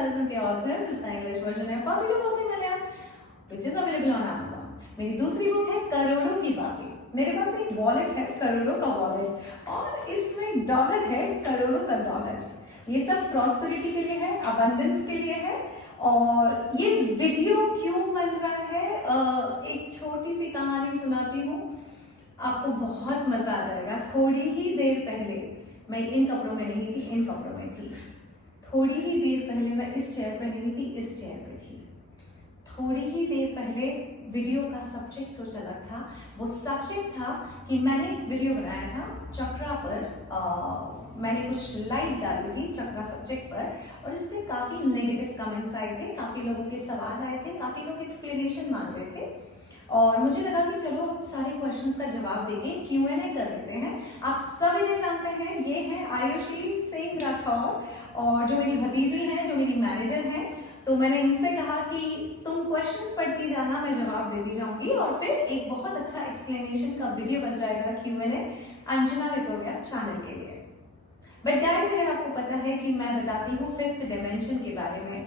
Journalism के author, जिसका English version है 42 million, which is available on Amazon. मेरी दूसरी बुक है करोड़ों की बातें. मेरे पास एक वॉलेट है, करोड़ों का वॉलेट, और इसमें डॉलर है, करोड़ों का डॉलर. ये सब प्रॉस्पेरिटी के लिए है, अबंडेंस के लिए है. और ये वीडियो क्यों बन रहा है, एक छोटी सी कहानी सुनाती हूँ, आपको बहुत मजा आ जाएगा. थोड़ी ही देर पहले मैं इन कपड़ों में नहीं थी, इन कपड़ों में थी. थोड़ी ही देर पहले मैं इस चेयर पे नहीं थी, इस चेयर पे थी. थोड़ी ही देर पहले वीडियो का सब्जेक्ट जो चला था, वो सब्जेक्ट था कि मैंने एक वीडियो बनाया था चक्रा पर. मैंने कुछ लाइट डाली थी चक्रा सब्जेक्ट पर, और इसमें काफ़ी नेगेटिव कमेंट्स आए थे, काफ़ी लोगों के सवाल आए थे, काफ़ी लोग एक्सप्लेनेशन मांग रहे थे. और मुझे लगा कि चलो हम सारे क्वेश्चंस का जवाब देके Q&A कर लेते हैं. आप सब इन्हें जानते हैं, ये हैं आयुषी सिंह राठौर, और जो मेरी भतीजी हैं, जो मेरी मैनेजर हैं. तो मैंने इनसे कहा कि तुम क्वेश्चंस पढ़ती जाना, मैं जवाब देती जाऊंगी, और फिर एक बहुत अच्छा एक्सप्लेनेशन का वीडियो बन जाएगा Q&A अंजना रितोरिया चैनल के लिए. बट गाइस, अगर आपको पता है कि मैं बताती हूँ फिफ्थ डायमेंशन के बारे में.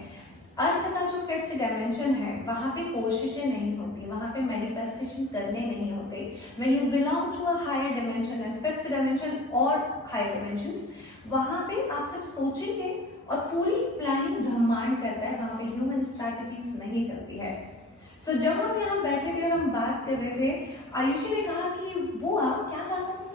अर्थ का जो फिफ्थ डायमेंशन है, वहाँ पे कोशिशें नहीं होती, वहाँ पे मैनिफेस्टेशन करने नहीं होते. When you belong to a higher dimension and fifth dimension और हायर डायमेंशंस, वहाँ पे आप सिर्फ सोचेंगे और पूरी प्लानिंग ब्रह्मांड करता है. वहाँ पे ह्यूमन स्ट्रैटेजीज नहीं चलती है. सो जब हम यहाँ बैठे थे और हम बात कर रहे थे, आयुषी ने कहा कि बुआ क्या कहा था तुमने?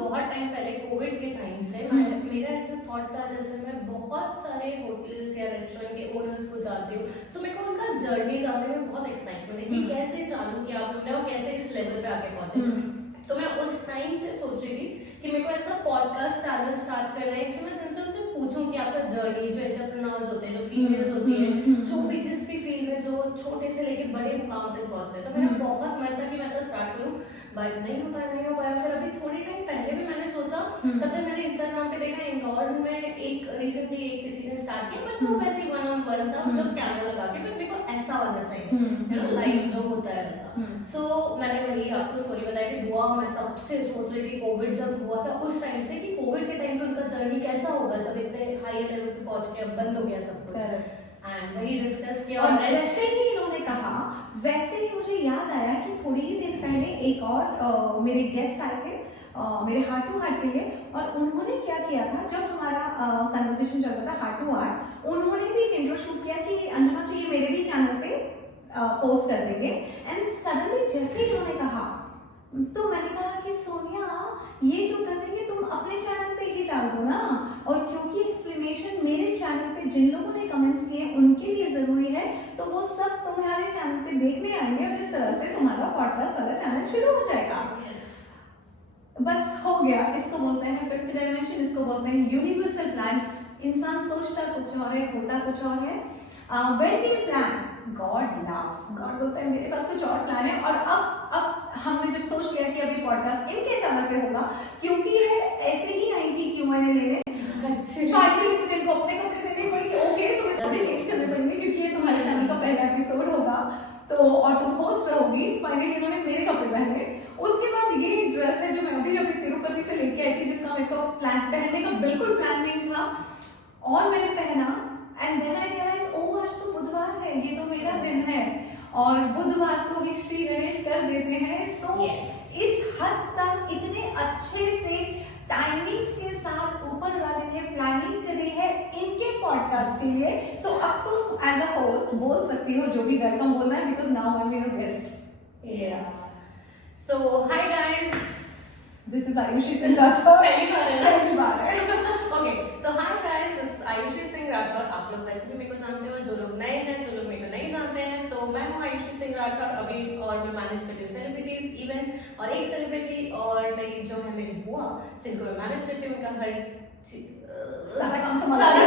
बहुत टाइम पहले कोविड के टाइम से मेरा ऐसा थॉट था, जैसे मैं बहुत सारे होटल्स या रेस्टोरेंट के ओनर्स को जानती हूँ, सो मेरे को उनका जर्नी जानने में बहुत एक्साइटमेंट है कि कैसे चालू किया आप लोगों ने और कैसे इस लेवल पे आके पहुंचे. तो मैं उस टाइम से सोच रही थी कि मेरे को ऐसा पॉडकास्ट चैनल स्टार्ट करना है कि मैं जिनसे उनसे पूछूं कि आपका जर्नी, जो एंटरप्रेन्योर्स होते हैं, जो फीमेल्स होती हैं, जो भी जिस भी फील्ड में जो छोटे से लेके बड़े मुकाम तक पहुंचते हैं, तो मेरा बहुत मन था कि मैं ऐसा स्टार्ट करूं. बट नहीं हो पाया. फिर अभी थोड़े टाइम पहले भी मैंने सोचा, तब तक मैंने इंस्टाग्राम पे देखा इंदौर में एक रिसेंटली एक किसी ने स्टार्ट किया, बट वो वैसे 1-on-1 था, मतलब कैमरा लगा के, बट मेरे को ऐसा वाला चाहिए, लाइव जो होता है वैसा. सो मैंने वही आपको स्टोरी बताई कि बुआ, मैं तब से सोच रही थी कोविड जब हुआ था उस टाइम से कि कोविड के टाइम पे उनका जर्नी कैसा होगा जब इतने हाई लेवल पे पहुंच के अब बंद हो गया सब कुछ. एंड वही डिस्कस किया. और जैसे ही इन्होंने कहा वैसे ही मुझे याद आया कि थोड़ी ही दिन पहले एक और मेरे गेस्ट आए थे मेरे हार्ट टू हार्ट के लिए, और उन्होंने क्या किया था, जब हमारा कन्वर्सेशन चल रहा था हार्ट टू हार्ट, उन्होंने भी एक इंट्रो शूट किया कि अंजना चाहिए मेरे भी चैनल पे पोस्ट कर देंगे. एंड सडनली जैसे ही उन्होंने कहा, तो मैंने कहा कि सोनिया, ये जो कर रही है तुम अपने चैनल पे ही डाल दो ना. और क्योंकि एक्सप्लेनेशन मेरे चैनल पे जिन लोगों ने कमेंट्स किए उनके लिए जरूरी है, तो वो सब तुम्हारे चैनल पे देखने आएंगे, और इस तरह से तुम्हारा पॉडकास्ट वाला चैनल शुरू हो जाएगा. बस हो गया. इसको बोलते हैं फिफ्थ डायमेंशन, इसको बोलते हैं यूनिवर्सल प्लान. इंसान सोचता कुछ और है, होता कुछ और है. When we plan, God laughs. God बोलता है मेरे पास कुछ और प्लान है. और अब हमने जब सोच लिया कि अभी पॉडकास्ट इनके चैनल पे होगा, क्योंकि ये ऐसे ही आई थी Q&A लेने, फाइनली मुझे इनको अपने कपड़े देने पड़े कि ओके तुम्हें कपड़े चेंज करने पड़ेंगे क्योंकि ये तुम्हारे चैनल का पहला एपिसोड होगा, तो और तुम होस्ट रहोगी. फाइनली इन्होंने मेरे कपड़े पहने. उसके बाद ये ड्रेस है जो मैं अभी तिरुपति से लेके आई थी, जिसका मेरे को पहनने का बिल्कुल प्लान नहीं था, और मैंने पहना. एंड देन आई रियलाइज, ओह आज तो बुधवार है, ये तो मेरा दिन है, और बुधवार को ही श्री गणेश कर देते हैं. सो इस हद तक इतने अच्छे से टाइमिंग्स के साथ ऊपर वाले ने प्लानिंग करी है इनके पॉडकास्ट के लिए. सो अब तुम एज अ होस्ट बोल सकती हो जो भी वेलकम बोलना है, because now I am your guest. So hi guys, this is Ayushi Singh Rathore. पहली बार है. Okay, so hi guys, this is Ayushi Singh Rathore. आप लोग वैसे भी मेरे को जानते हो, जो लोग नए हैं, जो लोग मेरे को नहीं जानते हैं, तो मैं हूँ आयुषी सिंह राठौर अभी, और मैं मैनेज करती हूँ सेलिब्रिटीज, इवेंट्स, और एक सेलिब्रिटी और मेरी जो है मेरी बुआ, जिनको मैं मैनेज करती हूँ, उनका हर सारा काम संभालती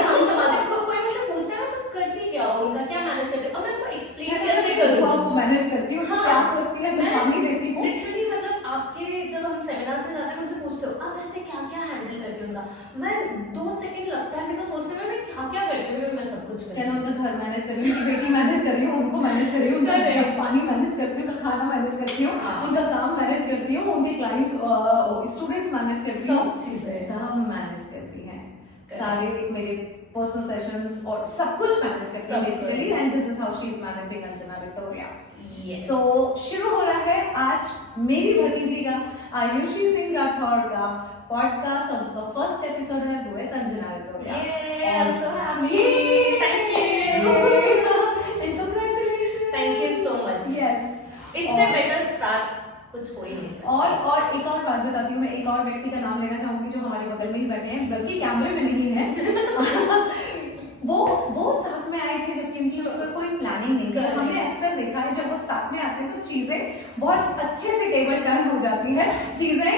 हूँ. कोई मुझसे पूछता है तो करती क्या हो, उनका क्या मैनेज करती हूँ, अब मैं उनको एक्सप्लेन कैसे करूँ. आपको मैनेज करती हूँ, प्यास लगती है तो पानी देती हूँ. लिटरली मतलब आपके जब हम सेमिनार्स में जाते हैं, मुझसे पूछते हो आप ऐसे क्या क्या हैंडल करती हो उनका, मैं 2 सेकंड लगता है मेरे को सोचने में मैं क्या क्या करती हूँ. मैं सब कुछ क्या ना, उनका घर मैनेज कर रही हूँ, उनकी बेटी मैनेज कर रही हूँ, उनको मैनेज कर रही हूँ, उनका पानी मैनेज करती हूँ, उनका खाना मैनेज करती हूँ, उनका काम मैनेज करती हूँ, उनके क्लाइंट्स स्टूडेंट्स मैनेज करती हूँ, सब चीजें सब मैनेज करती हैं. सारे मेरे पर्सनल सेशंस और सब कुछ मैनेज करती है सब कुछ। Basically, and this is how she is managing Anjana Ritoria. Yes. So शुरू हो रहा है आज मेरी भतीजी का आयुषी सिंह राठौर का पॉडकास्ट, और उसका फर्स्ट एपिसोड है with Anjana Ritoria. Yay, I'm so happy. Thank you. And congratulations. Thank you so much. Yes. इससे और- बेटर स्टार्ट कुछ हो ही नहीं सकता। और एक और बात बताती हूँ, मैं एक और व्यक्ति का नाम लेना चाहूंगी जो हमारे बगल में ही बैठे हैं, बल्कि कैमरे में नहीं है। वो साथ में आए थे जबकि उनकी कोई प्लानिंग नहीं थी। हमने अक्सर देखा है जब वो साथ में आते हैं तो चीजें बहुत अच्छे से टेबल टर्न हो जाती है, चीजें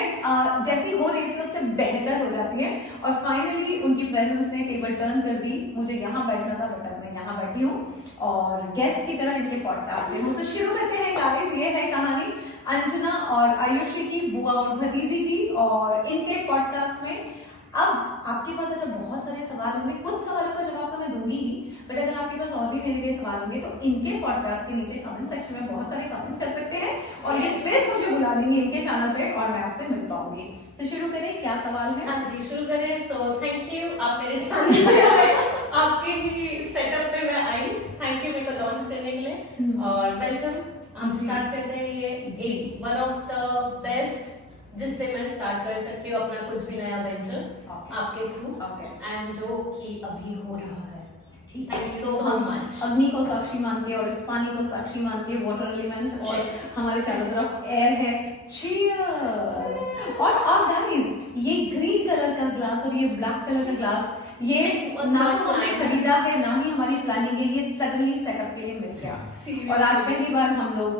जैसी हो रही थी उससे बेहतर हो जाती है, और फाइनली उनकी प्रेजेंस ने टेबल टर्न कर दी। मुझे यहाँ बैठना था बट अब मैं यहाँ बैठी हूँ और गेस्ट की तरह इनके पॉडकास्ट में। मुझसे शुरू करते हैं गाइस, ये है कहानी अंजना और आयुषी की, बुआ और भतीजी की, और इनके पॉडकास्ट में। अब आपके पास अगर बहुत सारे सवाल होंगे, कुछ सवालों का जवाब तो मैं दूंगी ही, बट अगर आपके पास और भी मेरे लिए सवाल होंगे तो इनके पॉडकास्ट के नीचे कमेंट सेक्शन में बहुत सारे कमेंट्स कर सकते हैं, और ये फिर मुझे बुला देंगे इनके चैनल पे और मैं आपसे मिल पाऊंगी। तो शुरू करें, क्या सवाल है? हाँ जी, शुरू करें। सो थैंक यू, आप मेरे चैनल पे आए, आपके ही सेटअप पे मैं आई। थैंक यू मेरे को लॉन्च करने के लिए, और वेलकम। हम स्टार्ट करते हैं ये एक वन ऑफ द बेस्ट जिससे मैं स्टार्ट कर सकती हूँ अपना कुछ भी नया वेंचर आपके थ्रू, एंड जो कि अभी हो रहा है। ठीक है, So so much. अग्नि को साक्षी मान के और इस पानी को साक्षी मान के, वाटर एलिमेंट, और Yes. हमारे चारों तरफ एयर है। Cheers! और गाइस, ये ग्रीन कलर का ग्लास और ये ब्लैक कलर का ग्लास, ये ना तो हमने खरीदा है ना ही हमारी प्लानिंग है, ये सडनली सेटअप के लिए मिल गया। और आज पहली बार हम लोग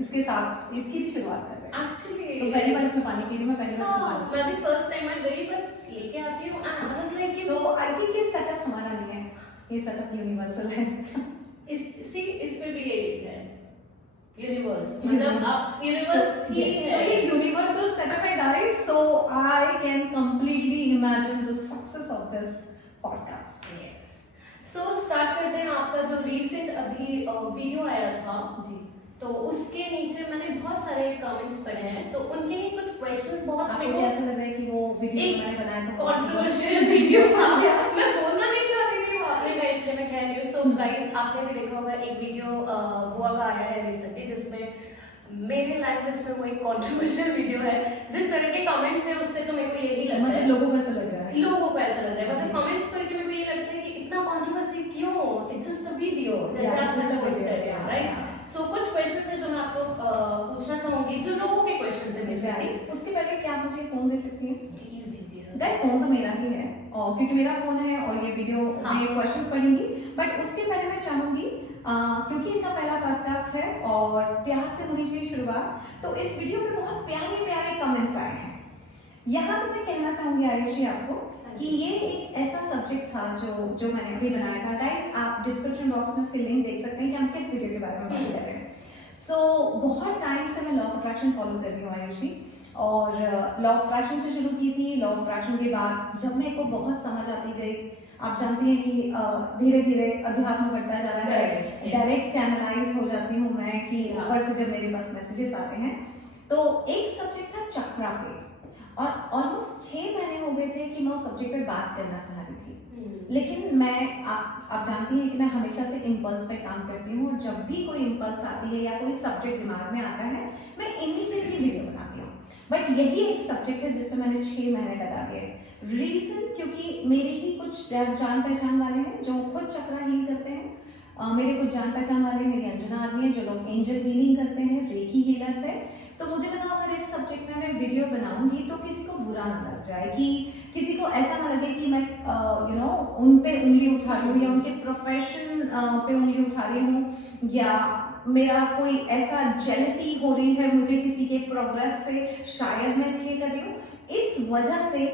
इसके साथ इसकी भी शुरुआत कर रहे हैं। एक्चुअली तो पहली बार इसमें पानी पी रही हूँ, मैं पहली बार इसमें पानी। मैं भी फर्स्ट टाइम मैं गई, बस लेके आती हूँ, and I was like, So I think ये सेटअप हमारा नहीं है, ये सेटअप यूनिवर्सल है। इसमें भी यही है यूनिवर्स, मतलब आप यूनिवर्स ही Yes. है। So ये यूनिवर्सल सेटअप है guys, so I can completely imagine the success of this podcast. Yes. So start करते हैं। आपका जो रीसेंट अभी वीडियो आया था जी, तो उसके नीचे मैंने बहुत सारे कमेंट्स पढ़े हैं, तो उनके ही कुछ क्वेश्चंस बहुत आपको मेरे भी को ऐसा लग रहा है कि वो वीडियो एक मैंने बनाया था कंट्रोवर्शियल वीडियो था। मैं बोलना नहीं चाहती थी, वो आपने कहा इसलिए मैं कह रही हूँ। सो गाइस, आपने भी देखा होगा एक वीडियो बुआ का आया है रिसेंटली, जिसमें मेरे लैंग्वेज में वो एक कंट्रोवर्शियल वीडियो है। जिस तरह के कमेंट्स है उससे तो मेरे को यही लगता है, मतलब लोगों को ऐसा लग रहा है, लोगों को ऐसा लग रहा है, मतलब कमेंट्स पढ़ के मेरे को ये लगता है कि इतना कंट्रोवर्सी क्यों, इट्स जस्ट अ वीडियो, जैसे आप पोस्ट करते हैं, राइट? सो कुछ क्वेश्चंस है जो मैं आपको पूछना चाहूंगी, जो लोगों के क्वेश्चंस है बेसिकली। उसके पहले क्या आप मुझे फोन दे सकती हैं? जी जी जी गाइस, फोन तो मेरा ही है, और क्योंकि मेरा फोन है और ये वीडियो में क्वेश्चंस पढ़ेंगी, बट उसके पहले मैं चाहूंगी क्योंकि इनका पहला पॉडकास्ट है और प्यार से होनी चाहिए शुरुआत, तो इस वीडियो में बहुत प्यारे प्यारे कमेंट्स आए हैं। यहाँ पे मैं कहना चाहूंगी आयुषी आपको कि ये एक ऐसा सब्जेक्ट था जो मैंने अभी बनाया था। गाइस, आप डिस्क्रिप्शन बॉक्स में इसके लिंक देख सकते हैं कि हम किस वीडियो के बारे में बात कर रहे हैं। सो बहुत टाइम से मैं लॉ ऑफ अट्रैक्शन फॉलो कर रही हूँ आयुषी, और लॉ ऑफ अट्रैक्शन से शुरू की थी। लॉ ऑफ अट्रैक्शन के बाद जब मेरे को बहुत समझ आती गई, आप जानती हैं कि धीरे धीरे अध्यात्म बढ़ता जा रहा है, डायरेक्ट चैनलाइज हो जाती हूँ मैं कि ऊपर से जब मेरे पास मैसेजेस आते हैं। तो एक सब्जेक्ट था चक्रा पे, और ऑलमोस्ट 6 महीने हो गए थे कि मैं उस सब्जेक्ट पे बात करना चाह रही थी, लेकिन मैं आप जानती हैं कि मैं हमेशा से इम्पल्स पे काम करती हूँ, और जब भी कोई इम्पल्स आती है या कोई सब्जेक्ट दिमाग में आता है मैं इमीडिएटली वीडियो बनाती हूँ। बट यही एक सब्जेक्ट है जिसपे मैंने 6 महीने लगा दिए। रीजन क्योंकि मेरे ही कुछ जान पहचान वाले हैं जो खुद चक्रा हील करते हैं। मेरे कुछ जान पहचान वाले मेरी अंजना आदमी है जो लोग एंजल हीलिंग करते हैं, रेकी हीलर्स है। तो मुझे लगा अगर इस सब्जेक्ट में मैं वीडियो बनाऊंगी तो किसी को बुरा ना लग जाए, कि किसी को ऐसा ना लगे कि मैं उन पे उंगली उठा रही हूँ या उनके प्रोफेशन पे उंगली उठा रही हूँ, या मेरा कोई ऐसा जेलसी हो रही है मुझे किसी के प्रोग्रेस से, शायद मैं इसलिए कर रही हूँ। इस वजह से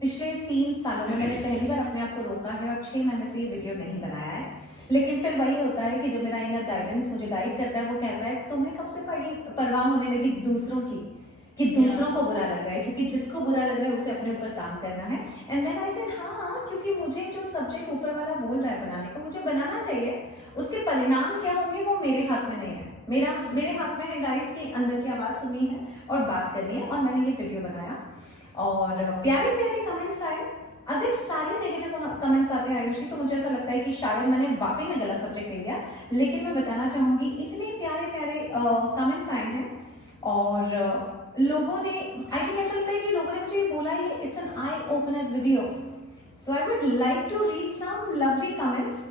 पिछले 3 सालों में मैंने पहली बार अपने आप को रोका है और 6 महीने से ये वीडियो नहीं बनाया है। लेकिन फिर वही होता है कि जब मेरा इनर गाइडेंस मुझे गाइड करता है, वो कहता है तुम्हें कब से परवाह होने लगी दूसरों की, कि दूसरों को बुरा लग रहा है, क्योंकि जिसको बुरा लग रहा है उसे अपने ऊपर काम करना है। एंड देन आई सेड हाँ, क्योंकि मुझे जो सब्जेक्ट ऊपर वाला बोल रहा है बनाने को, मुझे बनाना चाहिए। उसके परिणाम क्या होंगे वो मेरे हाथ में नहीं है, मेरे हाथ में है गाइस कि अंदर की आवाज़ सुननी है और बात करनी है, और मैंने ये वीडियो बनाया और प्यारे प्यारे कमेंट्स आए। अगर सारे नेगेटिव कमेंट्स आते हैं आयुषी, तो मुझे ऐसा लगता है कि शायद मैंने वाकई में गलत सब्जेक्ट ले लिया। लेकिन मैं बताना चाहूंगी इतने प्यारे प्यारे कमेंट्स आए हैं, और लोगों ने, आई थिंक ऐसा लगता है कि लोगों ने मुझे बोला है it's an eye opener video. So I would like to read some lovely comments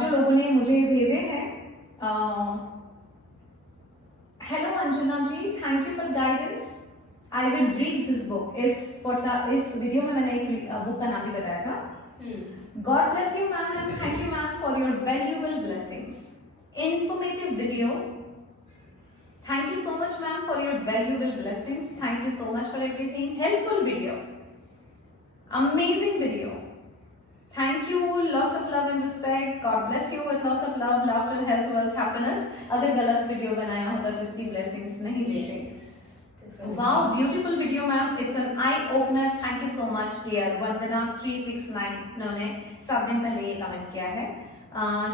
जो लोगों ने मुझे भेजे हैं। Hello Anjana ji, thank you for guidance. I will read this book. इस वीडियो में मैंने एक बुक का नाम भी बताया था। God bless you ma'am, and thank you ma'am for your valuable blessings. Informative video. Thank you so much ma'am for your valuable blessings. Thank you so much for everything. Helpful video. Amazing video. Thank you. Lots of love and respect. God bless you with lots of love, laughter, health, wealth, happiness. अगर गलत video बनाया होता तो इतनी blessings नहीं देते। Wow, beautiful video ma'am. It's an eye opener. Thank you so much dear. वंदना 369 उन्होंने 7 दिन पहले ये कमेंट किया है।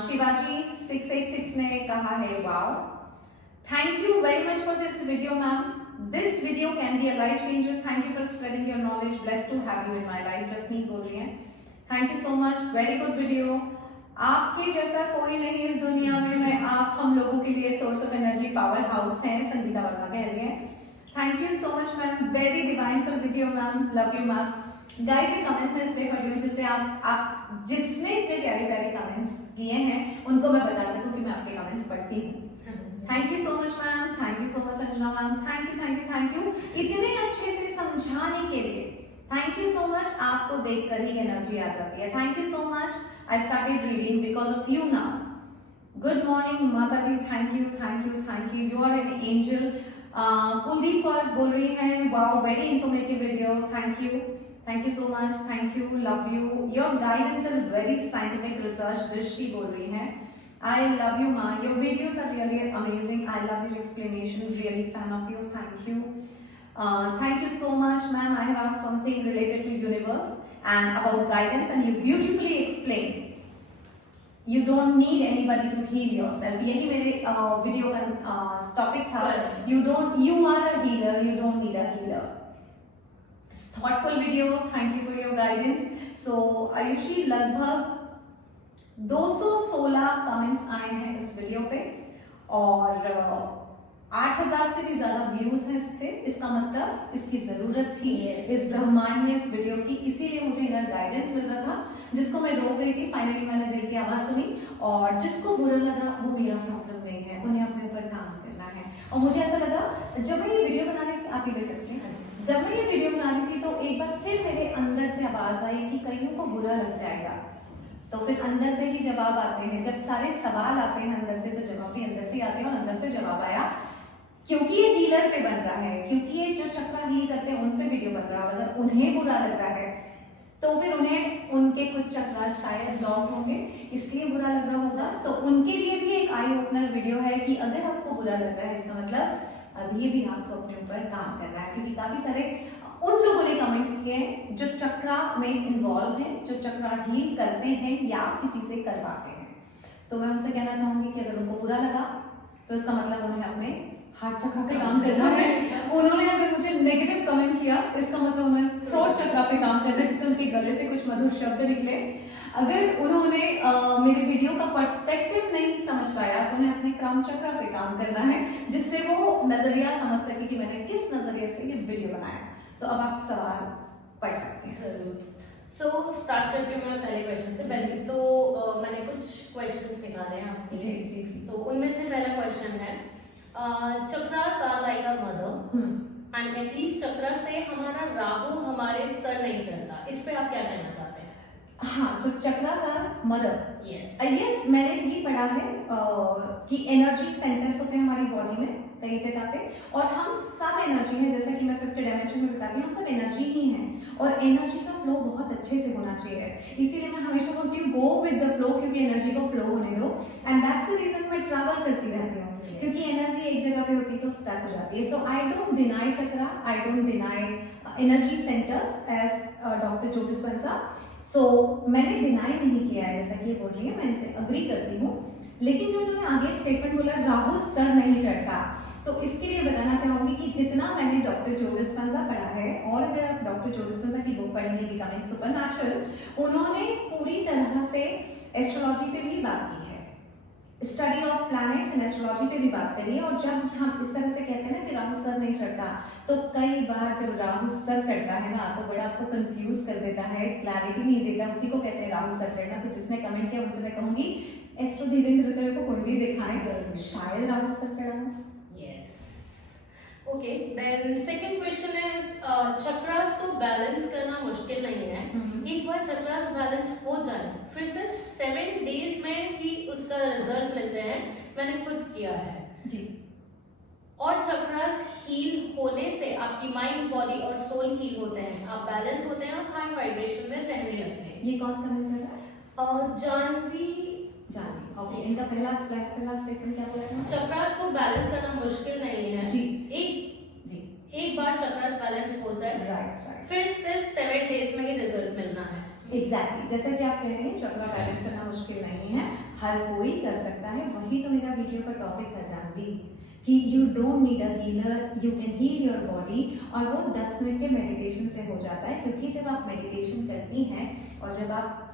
शिवाजी 686 ने कहा है wow. Thank you very much for this video, ma'am. This video can be a life changer. Thank you for spreading your knowledge. Blessed to have you in my life. Jasmeet बोल रही है। Thank you so much. Very good video. आपके जैसा कोई नहीं इस दुनिया में। मैं आप हम लोगों के लिए source of energy, power house हैं। संगीता वर्मा कह रही है। Thank you so much, ma'am. Very divine for video, ma'am. Love you, ma'am. Guys, ये कमेंट मैं इसलिए पढ़ रही हूँ जिससे आप जिसने इतने प्यारे प्यारे कमेंट्स किए हैं उनको मैं बता सकूँ कि मैं आपके कमेंट्स पढ़ती हूँ। Thank you so much ma'am, thank you so much Anjana ma'am, thank you thank you thank you इतने अच्छे से समझाने के लिए। Thank you so much. आपको देखकर ही एनर्जी आ जाती है। Thank you so much. I started reading because of you now. Good morning माता ji, thank you thank you thank you. You are an angel. Kuldeep Kaur बोल रही हैं wow very informative video, thank you so much, thank you, love you, your guidance and very scientific research. दृष्टि बोल रही हैं I love you ma, your videos are really amazing. I love your explanation, really fan of you. Thank you. Thank you so much ma'am. I have asked something related to universe and about guidance and you beautifully explained. You don't need anybody to heal yourself. यही मेरे video का topic था। You are a healer, you don't need a healer. Thoughtful video. Thank you for your guidance. So Ayushi लगभग 216 comments आए हैं इस video पे और 8000 से भी ज्यादा व्यूज हैं इस पे। इसका मतलब इसकी जरूरत थी इस ब्रह्मांड में इस वीडियो की, इसीलिए मुझे इनर गाइडेंस मिल रहा था जिसको मैं रोक रही थी। फाइनली मैंने दिल की आवाज सुनी और जिसको बुरा लगा वो मेरा प्रॉब्लम नहीं है, उन्हें अपने ऊपर काम करना है। और मुझे ऐसा लगा जब मैं ये वीडियो बना रही थी, आप ही दे सकते हैं, जब मैं ये वीडियो बना रही थी तो एक बार फिर मेरे अंदर से आवाज आई कि कईयों को बुरा लग जाएगा, तो फिर अंदर से ही जवाब आते हैं। जब सारे सवाल आते हैं अंदर से तो जवाब भी अंदर से आते हैं और अंदर से जवाब आया क्योंकि ये हीलर पे बन रहा है, क्योंकि ये जो चक्रा हील करते हैं उन पे वीडियो बन रहा है। और अगर उन्हें बुरा लग रहा है तो फिर उन्हें उनके कुछ चक्रा शायद ब्लॉक होंगे, इसलिए बुरा लग रहा होगा। तो उनके लिए भी एक आई ओपनर वीडियो है कि अगर आपको बुरा लग रहा है इसका मतलब अभी भी आपको अपने ऊपर काम करना है, क्योंकि काफी सारे उन लोगों ने कमेंट्स किए हैं जो चक्रा में इन्वॉल्व हैं, जो चक्रा हील करते हैं या किसी से करवाते हैं। तो मैं उनसे कहना चाहूंगी कि अगर उनको बुरा लगा तो इसका मतलब उन्हें अपने हार्ट चक्रा पे काम करना है। उन्होंने अगर मुझे नेगेटिव कमेंट किया इसका मतलब उन्हें थ्रोट चक्रा पे काम करना है, जिससे उनके गले से कुछ मधुर शब्द निकले। अगर उन्होंने मेरे वीडियो का पर्सपेक्टिव नहीं समझ पाया तो उन्हें अपने क्रम चक्र पे काम करना है, जिससे वो नजरिया समझ सके कि मैंने किस नजरिए से ये वीडियो बनाया। सो अब आप सवाल पढ़ सकते हैं। जरूर। सो स्टार्ट करती हूँ मैं पहले क्वेश्चन से। वैसे तो मैंने कुछ क्वेश्चंस निकाले हैं आपके लिए। जी। तो उनमें से पहला क्वेश्चन है chakras are like a mother and at least chakra से हमारा राहु हमारे सर नहीं चलता, इस पे आप क्या कहना चाहते हैं? हाँ, सो चक्रास आर मदर। यस, मैंने भी पढ़ा है कि एनर्जी सेंटर्स होते हैं हमारी बॉडी में कई जगह पे, और हम सब एनर्जी है, जैसा कि मैं 5th डायमेंशन में बताती हूँ, हम सब एनर्जी ही हैं और एनर्जी का फ्लो बहुत अच्छे से होना चाहिए। इसीलिए मैं हमेशा बोलती हूँ गो विद द फ्लो, क्योंकि एनर्जी को फ्लो होने दो। एंड दैट्स द रीजन मैं ट्रैवल करती रहती हूँ, क्योंकि एनर्जी एक जगह पे होती है तो स्टक हो जाती है। So I don't deny chakra, I don't deny energy centres as doctor Jyoti Spencer. So मैंने डिनाई नहीं किया है, जैसा कि ये बोल रही है, मैं इनसे अग्री करती हूँ। लेकिन जो उन्होंने आगे स्टेटमेंट बोला राहु सर नहीं चढ़ता, तो इसके लिए बताना चाहूंगी कि जितना मैंने डॉक्टर जो डिस्पेंजा पढ़ा है, और अगर आप डॉक्टर जो डिस्पेंजा की बुक पढ़ेंगे बिकमिंग सुपरनैचुरल, उन्होंने पूरी तरह से एस्ट्रोलॉजी पे भी बात की है, study of planets and astrology पे भी बात करी है। और जब हम इस तरह से कहते हैं ना कि राहु सर नहीं चढ़ता, तो कई बार जब राहु सर चढ़ता है ना तो बड़ा आपको कंफ्यूज कर देता है, क्लैरिटी नहीं देता, उसी को कहते हैं राहु सर चढ़ना। तो जिसने कमेंट किया उनसे मैं कहूंगी एस्ट्रो धीरेन्द्र तेरे को कुंडली दिखाएं, शायद राहु सर चढ़ा है। Yes. Okay. Then second question is chakras को बैलेंस करना मुश्किल नहीं है। एक बार चक्रास बैलेंस हो जाए फिर सिर्फ 7 डेज में ही उसका रिजल्ट मिलते हैं, मैंने खुद किया है जी। और चक्रास हील होने से आपकी माइंड, बॉडी और सोल हील होते हैं, आप बैलेंस होते हैं और हाई वाइब्रेशन में रहने लगते हैं। ये कौन कमेंट कर रहा है? जानवी ओके, इनका पहला स्टेटमेंट क्या बोला था? चक्रास को बैलेंस करना मुश्किल नहीं है जी। एक बार चक्रास बैलेंस हो जाए, राइट, फिर सिर्फ 7 डेज में ही रिजल्ट मिलना है। एग्जैक्टली जैसा कि आप कह रहे हैं, चक्रा बैलेंस करना मुश्किल नहीं है, हर कोई कर सकता है। वही तो मेरा वीडियो का टॉपिक था जानवी, कि you don't need a healer, you can heal your body. और वो 10 मिनट के मेडिटेशन से हो जाता है, क्योंकि जब आप मेडिटेशन करती हैं और जब आप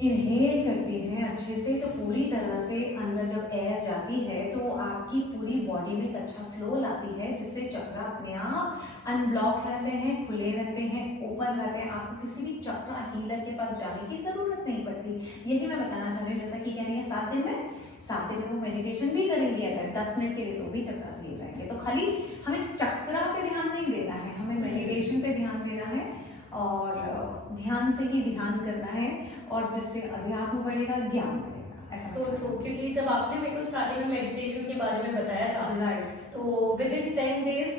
इनहेल करती हैं अच्छे से, तो पूरी तरह से अंदर जब एयर जाती है तो आपकी पूरी बॉडी में एक अच्छा फ्लो लाती है, जिससे चक्र अपने आप अनब्लॉक रहते हैं, खुले रहते हैं, ओपन रहते हैं। आपको किसी भी चक्र हीलर के पास जाने की जरूरत नहीं पड़ती। यही मैं बताना चाह रही हूँ, जैसा कि कह रही है 7 दिन में वो मेडिटेशन भी करेंगे अगर 10 मिनट के लिए, तो भी चक्र से हील रहेंगे। तो खाली हमें चक्र पे ध्यान नहीं देना है, हमें मेडिटेशन पे ध्यान देना है और ध्यान से ही ध्यान करना है, और जिससे अध्यात्म बढ़ेगा, ज्ञान बढ़ेगा। ऐसा सो क्योंकि जब आपने मेरे को स्टार्टिंग में मेडिटेशन के बारे में बताया था, राइट, तो विद इन 10 डेज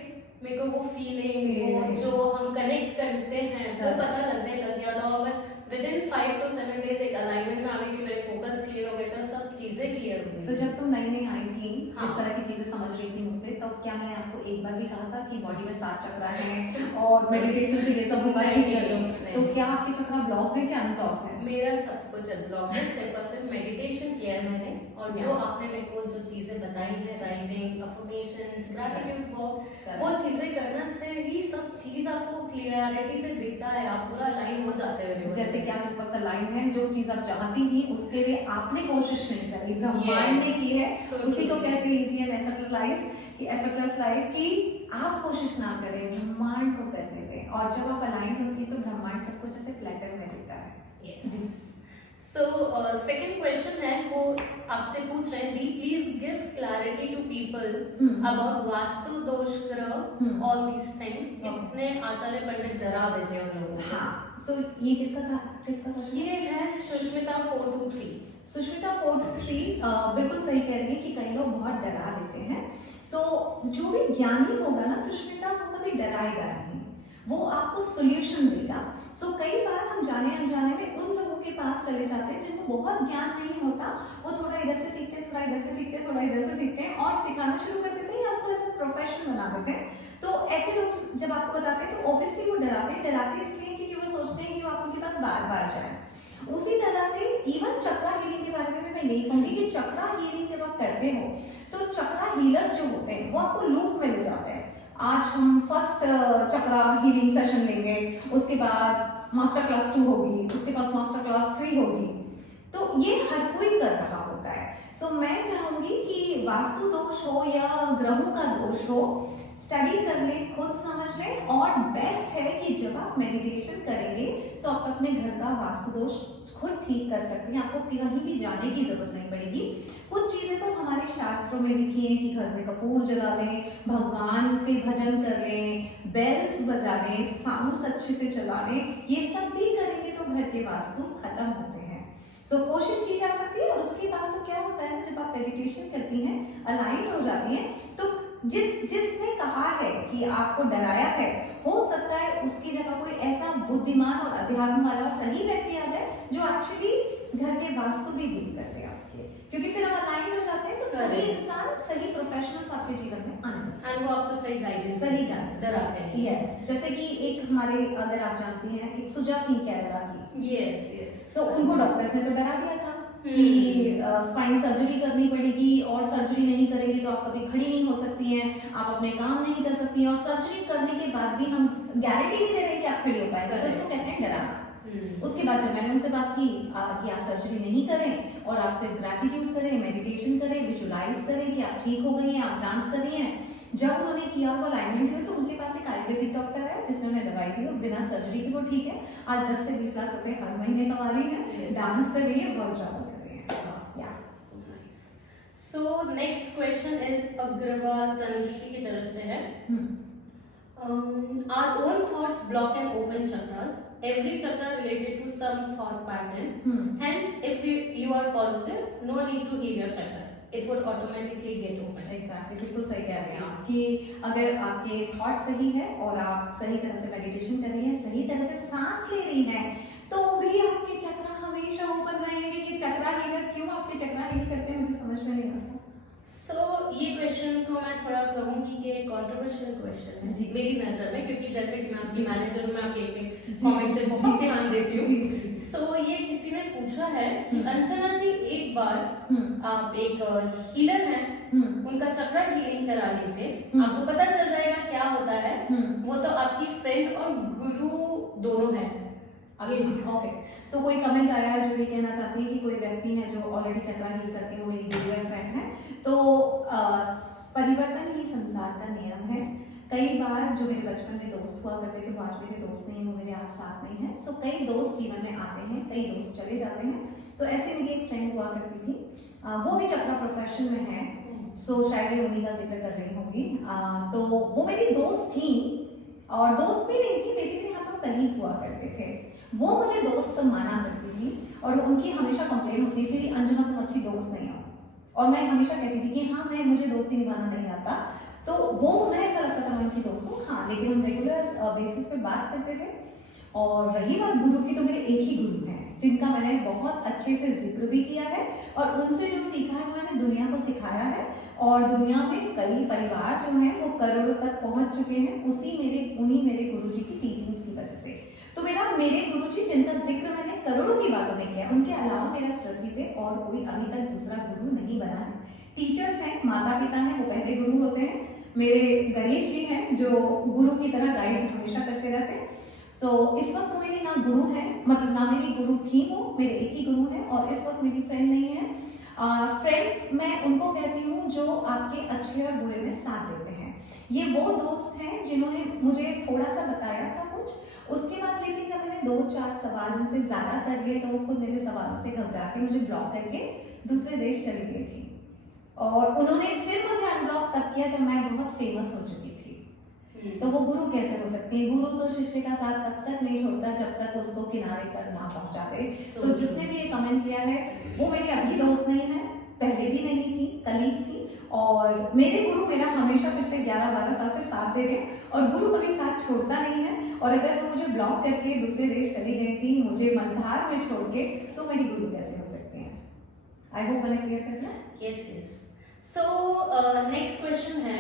मेरे को वो फीलिंग, वो जो हम कनेक्ट करते हैं वो पता लगने लग गया था। और मैं विद इन 5 to 7 डेज एक अलाइनमेंट में आ गई थी, मेरे फोकस क्लियर हो गया था, सब चीजें क्लियर हो गई। तो जब तुम नई आई थी, हाँ। इस तरह की चीजें समझ रही थी मुझसे, तो क्या मैंने आपको एक बार भी कहा था कि बॉडी में 7 चक्र हैं और मेडिटेशन से ये सब होगा ही कर लो? तो क्या आपके चक्र ब्लॉक है क्या अनब्लॉक है? मेरा सब कुछ अनब्लॉक है, सिर्फ और सिर्फ मेडिटेशन किया है मैंने, और जो आपने मेरे को जो चीजें बताई है, राइटिंग, अफर्मेशंस, ग्रैटिट्यूड वर्क, वो चीजें करना से ही सब चीज आपको क्लियरिटी से दिखता है, आप पूरा अलाइन हो जाते हो। जैसे कि आप इस वक्त अलाइन हैं, जो चीज आप चाहती थी उसके लिए आपने कोशिश नहीं करी, ब्रह्मांड ने की है। उसी को कहते हैं इजी एंड एफर्टलेस लाइफ, कि आप कोशिश ना करें, ब्रह्मांड को करने दें। और जब आप अलाइन होती है तो ब्रह्मांड सबको जैसे प्लेटर में देता है। जी। सो सेकंड क्वेश्चन है, वो आपसे पूछ रहे हैं, दी please give clarity to people about vastu dosh graha, all these things. इतने आचार्य पंडित डरा देते हैं उन लोगों को। हाँ, सो ये किसका ये है सुष्मिता 423। सुष्मिता 423 बिल्कुल सही कह रही है कि कई लोग बहुत डरा देते हैं। सो जो भी ज्ञानी होगा ना सुष्मिता, वो कभी डराएगा नहीं, वो आपको सोल्यूशन देगा। सो कई बार हम जाने अनजाने में उन लोगों के पास चले जाते हैं जिनको बहुत ज्ञान नहीं होता, वो थोड़ा इधर से सीखते हैं, थोड़ा इधर से सीखते हैं, थोड़ा इधर से सीखते हैं और सिखाना शुरू कर देते हैं या उसको ऐसा प्रोफेशन बना देते हैं। तो ऐसे लोग जब आपको बताते हैं तो ऑब्वियसली वो डराते इसलिए क्योंकि वो सोचते हैं कि वो आप उनके पास बार बार जाए। उसी तरह से इवन चक्रा हीलिंग के बारे में मैं यही कहूंगी कि चक्रा हीलिंग जब आप करते हो तो चक्रा हीलर्स जो होते हैं वो आपको लूप में ले जाते हैं। आज हम फर्स्ट चक्रा हीलिंग सेशन लेंगे, उसके बाद मास्टर क्लास 2 होगी, उसके बाद मास्टर क्लास 3 होगी, तो ये हर कोई कर रहा होता है। सो मैं चाहूंगी कि वास्तु दोष हो या ग्रहों का दोष हो, स्टडी कर लें, खुद समझ लें, और बेस्ट है कि जब आप मेडिटेशन करेंगे तो आप अपने घर का वास्तु दोष खुद ठीक कर सकते हैं, आपको कहीं भी जाने की जरूरत नहीं पड़ेगी। कुछ चीजें तो हमारे शास्त्रों में लिखी है कि घर में कपूर जला दें, भगवान के भजन कर लें, बेल्स बजा दें, साउंड्स अच्छे से चला लें, ये सब भी करेंगे तो घर के वास्तु खत्म होते हैं। सो कोशिश की जा सकती है। और उसके बाद तो क्या होता है, जब आप मेडिटेशन करती हैं, अलाइन हो जाती हैं, तो जिसने कहा है कि आपको डराया है, हो सकता है उसकी जगह कोई ऐसा बुद्धिमान और अध्यात्म वाला और सही व्यक्ति आ जाए जो एक्चुअली घर के वास्तु भी डील करते हैं आपके, क्योंकि फिर हम अलाइन हो जाते हैं तो सही इंसान, सही प्रोफेशनल्स आपके जीवन में आने एंड वो आपको सही गाइडेंस डराते हैं। यस, जैसे कि एक हमारे, अगर आप जानती हैं, एक सुजा थी केरला की। यस सो उनको डॉक्टर्स ने तो डरा दिया था कि स्पाइन सर्जरी करनी पड़ेगी और सर्जरी नहीं करेंगे तो आप कभी खड़ी नहीं हो सकती हैं, आप अपने काम नहीं कर सकती हैं, और सर्जरी करने के बाद भी हम गारंटी नहीं दे रहे हैं कि आप खड़ी हो पाएंगे, तो इसको कहते हैं डराना। उसके बाद जब मैंने उनसे बात की कि आप सर्जरी नहीं करें और आप सिर्फ ग्रैटिट्यूड करें, मेडिटेशन करें, विजुलाइज करें कि आप ठीक हो गई हैं, आप डांस कर रही हैं, जब उन्होंने किया वो अलाइनमेंट हुई तो उनके पास एक आयुर्वेदिक डॉक्टर है जिसने उन्हें दवाई दी और बिना सर्जरी के वो ठीक है। आज 10 से 20 लाख रुपए हर महीने कमा रही है, डांस कर रही है, वर्ल्ड ट्रैवल कर रही है। या so next question is Agarwal Tanushree की तरफ से है। Our own thoughts block and open chakras. Every chakra related to some thought pattern. Hence, if you are positive, no need to heal your chakras. It would automatically get open. Exactly, बिल्कुल सही कह रहे हैं आप कि अगर आपके thought सही है और आप सही तरह से मेडिटेशन कर रही हैं, सही तरह से सांस ले रही हैं, तो भी आपके चक्रा हमेशा ओपन रहेंगे। कि चक्रा हीलर क्यों आपके चक्रा हील करते हैं, मुझे समझ में नहीं आता। सो ये क्वेश्चन को मैं थोड़ा कहूँगी कि कंट्रोवर्शियल क्वेश्चन है जी मेरी नज़र में, क्योंकि जैसे कि मैं आपकी जी मैनेजर हूँ, मैं आपके जी कमेंट पे बहुत जी ध्यान देती हूँ। जी जी जी सो ये किसी ने पूछा है कि अंजना जी एक बार आप एक हीलर हैं, उनका चक्रा हीलिंग करा लीजिए, आपको पता चल जाएगा क्या होता है। वो तो आपकी फ्रेंड और गुरु दोनों है। अच्छा, ओके। सो कोई कमेंट आया है जो ये कहना चाहती है कि कोई व्यक्ति है जो ऑलरेडी चक्रा हील करती है, वो मेरी गुरु है, फ्रेंड है। तो परिवर्तन ही संसार का नियम है। कई बार जो मेरे बचपन में दोस्त हुआ करते थे वो आज मेरे दोस्त नहीं, वो मेरे आज साथ नहीं है। सो कई दोस्त जीवन में आते हैं, कई दोस्त चले जाते हैं। तो ऐसे मेरी एक फ्रेंड हुआ करती थी, वो भी चक्रा प्रोफेशन में है। सो शायद ये उन्हीं का जिक्र कर रही होंगी। तो वो मेरी दोस्त थी और दोस्त भी नहीं थी, बेसिकली हम लोग कलीग हुआ करते थे। वो मुझे दोस्त माना करती थी और उनकी हमेशा कंप्लेन होती थी अंजना तुम अच्छी दोस्त नहीं हो, और मैं हमेशा कहती थी कि हाँ मुझे दोस्ती निभाना नहीं आता। तो वो उन्हें ऐसा लगता था मैं उनकी दोस्त हूँ, हाँ, लेकिन हम रेगुलर बेसिस पे बात करते थे। और रही बात गुरु की, तो मेरे एक ही गुरु हैं जिनका मैंने बहुत अच्छे से जिक्र भी किया है और उनसे जो सीखा है वो मैंने दुनिया को सिखाया है। और दुनिया में कई परिवार जो हैं वो करोड़ों तक पहुंच चुके हैं उन्हीं मेरे गुरुजी की टीचिंग्स की वजह से। तो मेरे गुरुजी जिनका जिक्र मैंने करोड़ों की बातों में किया, उनके अलावा मेरा इस पृथ्वी पे और कोई अभी तक दूसरा गुरु नहीं बना है। टीचर्स हैं, माता पिता हैं, वो पहले गुरु होते हैं। मेरे गणेश जी हैं जो गुरु की तरह गाइड हमेशा करते रहते हैं। तो इस वक्त वो मेरी ना गुरु है, मतलब ना मेरी गुरु थी, वो मेरे एक ही गुरु है और इस वक्त मेरी फ्रेंड नहीं है। फ्रेंड मैं उनको कहती हूँ जो आपके अच्छे और बुरे में साथ देते हैं। ये वो दोस्त हैं जिन्होंने मुझे थोड़ा सा बताया था कुछ, उसके बाद लेकिन जब मैंने 2-4 सवाल उनसे ज़्यादा कर लिए तो वो खुद मेरे सवालों से घबरा के मुझे ब्लॉक करके दूसरे देश चली गई थी। और उन्होंने फिर मुझे अनब्लॉक तब किया जब मैं बहुत फेमस हो चुकी थी। तो वो गुरु कैसे हो सकती है? गुरु तो शिष्य का साथ तब तक नहीं छोड़ता जब तक उसको किनारे पर ना पहुंचा दे। तो जिसने भी ये कमेंट किया है वो मेरी अभी दोस्त नहीं है, पहले भी नहीं थी, कलीग थी। और मेरे गुरु मेरा हमेशा पिछले 11-12 साल से साथ दे रहे हैं और गुरु कभी साथ छोड़ता नहीं है। और अगर वो मुझे ब्लॉक करके दूसरे देश चली गई थी, मुझे मझधार में छोड़ के, तो मेरी गुरु कैसे हो सकते हैं? आई होप मैंने क्लियर कर दिया। Yes yes. सो नेक्स्ट क्वेश्चन है,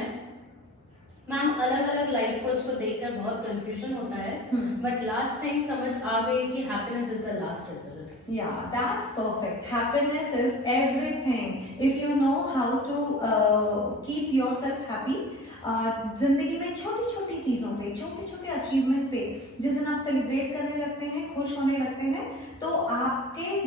मैम अलग अलग लाइफ कोच को देखकर बहुत कंफ्यूजन होता है, बट लास्ट टाइम समझ आ गई कि happiness is the last result. Yeah, that's perfect. Happiness is everything. If you know how to keep yourself happy, जिंदगी में छोटी छोटी चीज़ों पे, छोटे छोटे अचीवमेंट पे जिस दिन आप सेलिब्रेट करने लगते हैं, खुश होने लगते हैं, तो आपके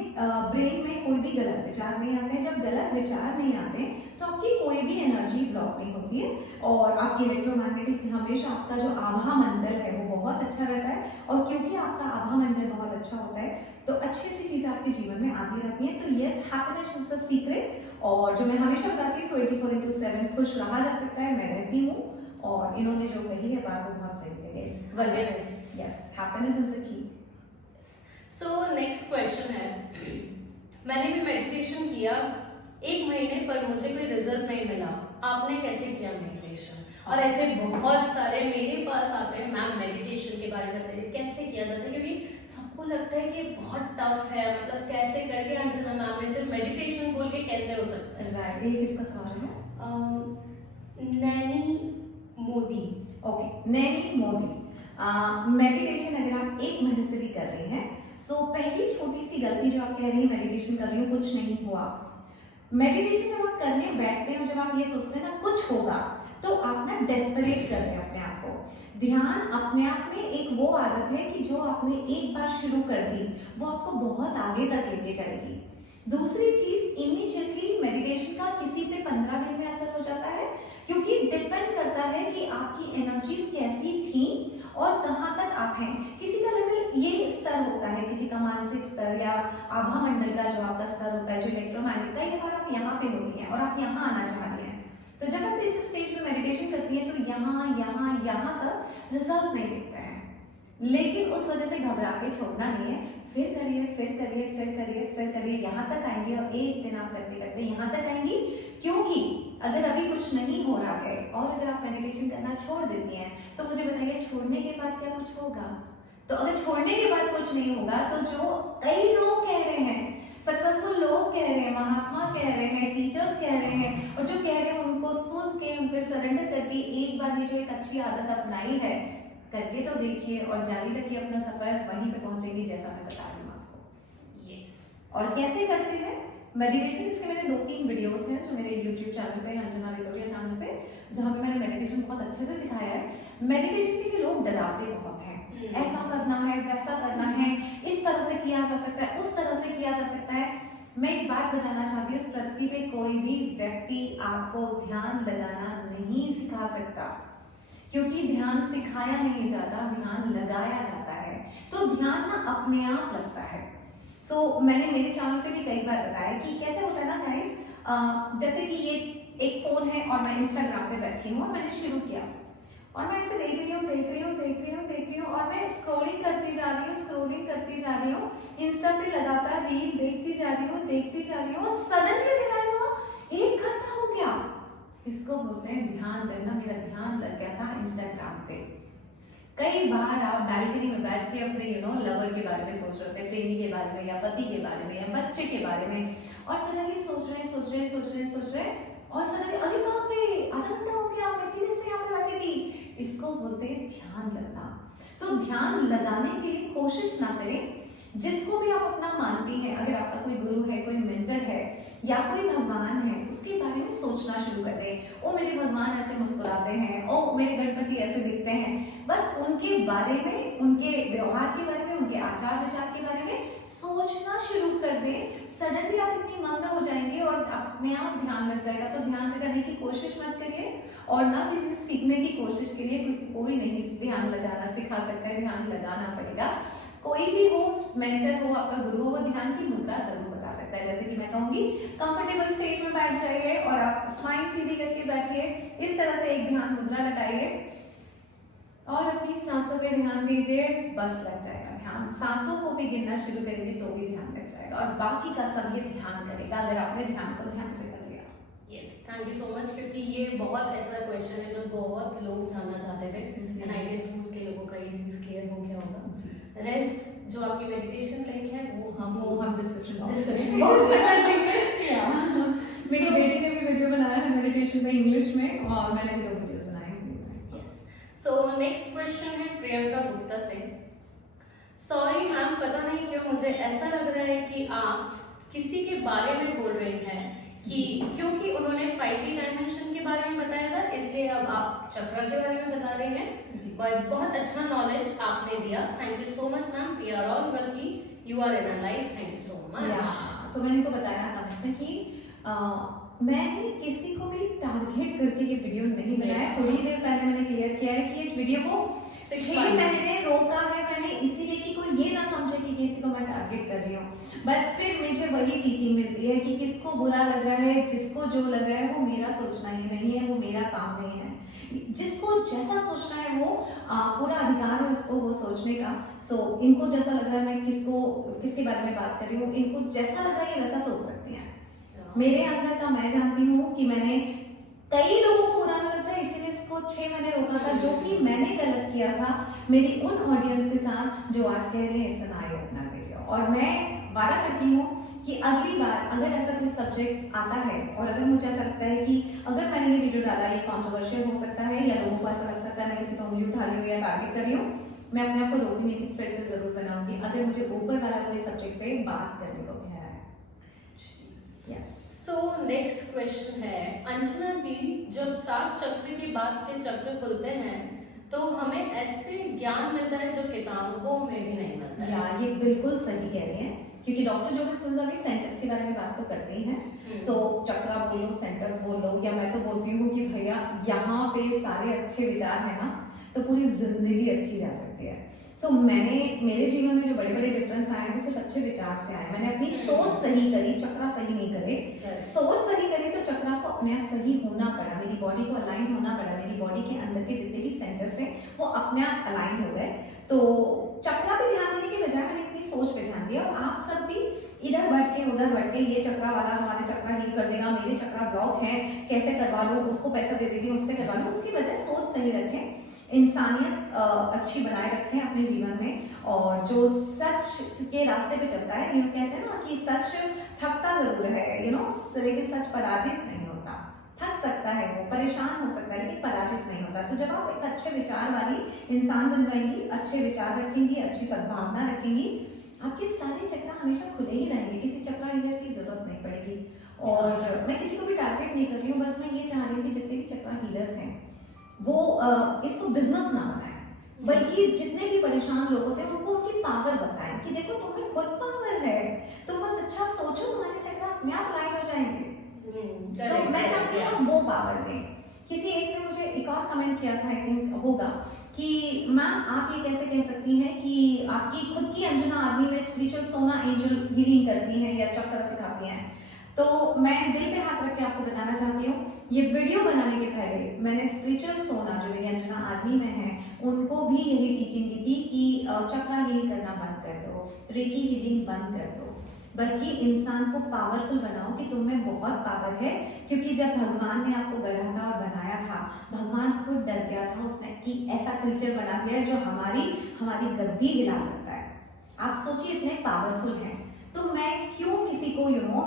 ब्रेन में कोई भी गलत विचार नहीं आते हैं। जब गलत विचार नहीं आते तो आपकी कोई भी एनर्जी ब्लॉक नहीं होती है और आपकी इलेक्ट्रोमैग्नेटिक हमेशा आपका जो आभा मंडल है वो बहुत अच्छा रहता है। और क्योंकि आपका आभा मंडल बहुत अच्छा होता है तो अच्छी अच्छी चीज़ें आपके जीवन में आती रहती हैं। तो yes, happiness is the secret. और जो मैं हमेशा बताती हूँ 24/7 खुश रहा जा सकता है, मैं रहती हूँ। और इन्होंने जो कही है बात वो बहुत सही कही है। Yes, happiness is the key. So next question है, मैंने भी मेडिटेशन किया 1 महीने पर मुझे कोई रिजल्ट नहीं मिला, आपने कैसे किया मेडिटेशन? और ऐसे बहुत सारे मेरे पास आते हैं, मैम मेडिटेशन के बारे में बताइए कैसे किया जाता है, क्योंकि सबको लगता है कि बहुत टफ है, मतलब कैसे कर लिया अंजना मैम ने सिर्फ मेडिटेशन बोल के कैसे हो सकता है? राइट, ये किसका सवाल है? नैनी मोदी। ओके, नैनी मोदी। मेडिटेशन अगर आप 1 महीने से भी कर रहे हैं, सो पहली छोटी सी गलती जो आप कह रही हैं मेडिटेशन कर रही हूँ कुछ नहीं हुआ, मेडिटेशन जब आप करने बैठते हैं और जब आप ये सोचते हैं ना कुछ होगा, तो आप ना डेस्परेट कर रहे हैं अपने आप को। ध्यान अपने आप में एक वो आदत है कि जो आपने एक बार शुरू कर दी वो आपको बहुत आगे तक लेके जाएगी। दूसरी चीज, इमीडिएटली मेडिटेशन का किसी पे 15 दिन में असर हो जाता है, क्योंकि डिपेंड करता है कि आपकी एनर्जीज कैसी थी और कहाँ तक आप हैं। किसी का लेवल ये स्तर होता है, किसी का मानसिक स्तर या आभा मंडल का जो आपका स्तर होता है, जो इलेक्ट्रोमैग्नेटिक, कई बार आप यहाँ पे होती हैं और आप यहाँ आना चाह रही हैं, तो जब आप इस स्टेज में मेडिटेशन करती हैं तो यहाँ तक रिजल्ट नहीं दिखता है। लेकिन उस वजह से घबरा के छोड़ना नहीं है, फिर करिए, यहाँ तक आएंगे और एक दिन आप करते करते यहाँ तक आएंगी। क्योंकि अगर अभी कुछ नहीं हो रहा है और अगर आप मेडिटेशन करना छोड़ देती हैं तो मुझे बताइए छोड़ने के बाद क्या कुछ होगा? तो अगर छोड़ने के बाद कुछ नहीं होगा तो जो कई लोग कह रहे हैं, सक्सेसफुल लोग कह रहे हैं, महात्मा कह रहे हैं, टीचर्स कह रहे हैं, और जो कह रहे हैं उनको सुन के उन पे सरेंडर करके एक बार ये जो एक अच्छी आदत अपनाई है, करके तो देखिए और जारी रखिए अपना सफर, वहीं पे पहुंचेंगी जैसा मैं बता रही हूँ आपको। यस। और कैसे करते हैं मेडिटेशन, इसके मैंने 2-3 वीडियोस हैं जो मेरे YouTube चैनल पे, अंजना विक्टोरिया चैनल पे, जहाँ पे मैंने मेडिटेशन बहुत अच्छे से सिखाया है। मेडिटेशन के लिए लोग डराते बहुत हैं, ऐसा करना है, वैसा करना है, इस तरह से किया जा सकता है, उस तरह से किया जा सकता है। मैं एक बात बताना चाहती हूँ, इस पृथ्वी पे कोई भी व्यक्ति आपको ध्यान लगाना नहीं सिखा सकता, क्योंकि ध्यान सिखाया नहीं जाता, ध्यान लगाया जाता है। तो ध्यान ना अपने आप लगता है। मैंने मेरे चैनल पे भी कई बार बताया कि कैसे होता है ना गाइस, जैसे कि ये एक फोन है और मैं इंस्टाग्राम पे बैठी हूँ और मैंने शुरू किया और मैं इसे देख रही हूँ और मैं स्क्रॉलिंग करती जा रही हूँ, इंस्टा पे लगातार रील देखती जा रही हूँ और सडनली रियलाइज हुआ 1 घंटा हो गया। इसको बोलते हैं ध्यान लगना। मेरा ध्यान लग गया था इंस्टाग्राम पे। कई बार आप बैल्कनी में बैठ के अपने लवर के बारे में सोच रहे थे, प्रेमी के बारे में या पति के बारे में या बच्चे के बारे में, और सडनली सोच रहे और सडनली अरे बाप रे, आधा घंटा हो गया, मैं इतनी देर से यहाँ पे बैठी थी। इसको बोलते हैं ध्यान लगना। ध्यान लगाने के लिए कोशिश ना करें। जिसको भी आप अपना मानती हैं, अगर आपका कोई गुरु है, कोई मेंटर है या कोई भगवान है, उसके बारे में सोचना शुरू कर दें। ओ मेरे भगवान ऐसे मुस्कुराते हैं, ओ मेरे गणपति ऐसे दिखते हैं। बस उनके बारे में, उनके व्यवहार के बारे में, उनके आचार विचार के बारे में सोचना शुरू कर दें। सडनली आप इतनी मग्न हो जाएंगे और अपने आप ध्यान लग जाएगा। तो ध्यान लगाने की कोशिश मत करिए और ना किसी से सीखने की कोशिश करिए, क्योंकि कोई नहीं ध्यान लगाना सिखा सकता है, ध्यान लगाना पड़ेगा। कोई भी हो, मेंटर हो, आपका गुरु हो, वो ध्यान की मुद्रा जरूर बता सकता है। जैसे कि मैं कहूंगी, कंफर्टेबल स्टेज में बैठ जाइए और आप स्पाइन सीधी करके बैठिए, इस तरह से एक ध्यान मुद्रा लगाइए और अपनी सांसों पे ध्यान दीजिए। बस लग जाएगा ध्यान। सांसों को भी गिनना शुरू करेंगे तो भी ध्यान लग जाएगा और बाकी का सब ये ध्यान करेगा, अगर आपने ध्यान को ध्यान से कर लिया। Yes, thank you so much, क्योंकि ये बहुत ऐसा क्वेश्चन है जो बहुत लोग जानना चाहते थे, एंड आई गेस उसके लोगों का ये चीज क्लियर हो गया होगा। रेस्ट जो आपकी मेडिटेशन लिंक है वो हम डिस्क्रिप्शन बॉक्स में कर देंगे। मेरी बेटी ने भी वीडियो बनाया है मेडिटेशन में इंग्लिश में, और मैंने भी 2 वीडियोस बनाए हैं। यस। सो नेक्स्ट क्वेश्चन है प्रियंका गुप्ता से। सॉरी मैम, पता नहीं क्यों मुझे ऐसा लग रहा है कि आप किसी के बारे में बोल रही हैं, कि क्योंकि उन्होंने 5D डायमेंशन के बारे में बताया था, इसलिए अब आप चक्र के बारे में बता रहे हैं। बट बहुत अच्छा नॉलेज आपने दिया, thank you so much ma'am. We are all lucky you are in a life, thank you so much. So मैंने इनको बताया कमेंट में कि मैंने किसी को भी टारगेट करके ये वीडियो नहीं बनाया। थोड़ी देर पहले मैंने क्लियर किया है कि ये वीडियो को 6 महीने रोका है मैंने, इसीलिए कि कोई ये ना समझे कि किसी को मैं टारगेट कर रही हूँ। बट फिर मुझे वही टीचिंग मिलती है कि किसको बुरा लग रहा है, जिसको जो लग रहा है वो मेरा सोचना ही नहीं है, वो मेरा काम नहीं है। जिसको जैसा सोचना है वो पूरा अधिकार है उसको वो सोचने का। इनको जैसा लग रहा है मैं किसके बारे में बात कर रही हूँ, इनको जैसा लग रहा है वैसा सोच सकती हैं। मेरे अंदर का मैं जानती हूँ कि मैंने कई लोगों को बुरा लग जाए, इसीलिए इसको 6 महीने रोका था, जो कि मैंने गलत किया था मेरी उन ऑडियंस के साथ जो आज कह रहे हैं it's an eye opener video. और मैं वादा करती हूँ कि अगली बार अगर ऐसा कोई सब्जेक्ट आता है और अगर मुझे ऐसा लगता है कि अगर मैंने ये वीडियो डाला ये कंट्रोवर्शियल हो सकता है या लोगों को ऐसा लग सकता है मैं किसी को उंगली उठा रही हूँ या टारगेट कर रही हूँ, मैं अपने आप को रोकूंगी कि फिर से जरूर बनाऊंगी अगर मुझे ऊपर वाला कोई सब्जेक्ट पे बात करने को कह रहा है। यस। सो नेक्स्ट क्वेश्चन है, अंजना जी, जब 7 चक्र के बाद के चक्र खुलते हैं तो हमें ऐसे ज्ञान मिलता है जो किताबों में भी नहीं मिलता है। या ये बिल्कुल सही कह रही हैं, क्योंकि डॉक्टर जो डिस्पेंजा भी सेंटर्स के बारे में बात तो करते ही हैं। सो चक्रा बोल लो, सेंटर्स बोल लो, या मैं तो बोलती हूँ कि भैया यहाँ पे सारे अच्छे विचार है ना तो पूरी जिंदगी अच्छी जा सकती है। सो मैंने मेरे जीवन में जो बड़े बड़े डिफरेंस आए हैं वो सिर्फ अच्छे विचार से आए। मैंने अपनी सोच सही करी, चक्रा सही नहीं करे। सोच सही करी तो चक्रा को अपने आप सही होना पड़ा, मेरी बॉडी को अलाइन होना पड़ा, मेरी बॉडी के अंदर के जितने भी सेंटर्स हैं वो अपने आप अलाइन हो गए। तो चक्रा पे ध्यान देने के बजाय मैंने अपनी सोच पे ध्यान दिया। और आप सब भी इधर बढ़ के उधर बढ़ के, ये चक्रा वाला हमारे चक्रा हील कर देगा, मेरे चक्रा ब्लॉक है, कैसे करवा लो, उसको पैसा दे देती हूँ, उससे करवा लो। उसकी वजह सोच सही रखें, इंसानियत अच्छी बनाए रखें अपने जीवन में, और जो सच के रास्ते पे चलता है, कहते हैं ना कि सच थकता जरूर है, लेकिन सच पराजित नहीं होता। थक सकता है, वो परेशान हो सकता है, लेकिन पराजित नहीं होता। तो जब आप एक अच्छे विचार वाली इंसान बन जाएंगी, अच्छे विचार रखेंगी, अच्छी सद्भावना रखेंगी, आपके सारे चक्र हमेशा खुले ही रहेंगे, किसी चक्र हीलर की जरूरत नहीं पड़ेगी। और मैं किसी को भी टारगेट नहीं कर रही हूँ, बस मैं ये चाह रही हूँ कि जितने भी चक्र हीलर्स हैं वो इसको बिजनेस ना बनाएं, बल्कि जितने भी परेशान लोग होते हैं उनको उनकी पावर बताएं कि देखो तुम्हें खुद पावर है, तुम बस अच्छा सोचो, तुम्हारे चक्र अपने आप लाइन हो जाएंगे। तो मैं चाहती हूँ वो पावर दें। किसी एक ने मुझे एक और कमेंट किया था, आई थिंक होगा, कि मैम आप ये कैसे कह सकती हैं कि आपकी खुद की अंजना आर्मी में स्पिरिचुअल सोना एंजल हीलिंग करती हैं या चक्र सिखाती हैं। तो मैं दिल पे हाथ रख के आपको बताना चाहती हूँ, ये वीडियो बनाने के पहले मैंने स्पिरिचुअल सोना जो मेरी अंजना आर्मी में है उनको भी यही टीचिंग दी थी कि चक्रा हील करना बंद कर दो, रेकी हीलिंग बंद कर दो, बल्कि इंसान को पावरफुल बनाओ कि तुम में बहुत पावर है। क्योंकि जब भगवान ने आपको गढ़ा था और बनाया था, भगवान खुद डर गया था उसने कि ऐसा क्रीचर बना दिया है जो हमारी गद्दी हिला सकता है। आप सोचिए इतने पावरफुल हैं, तो मैं क्यों किसी को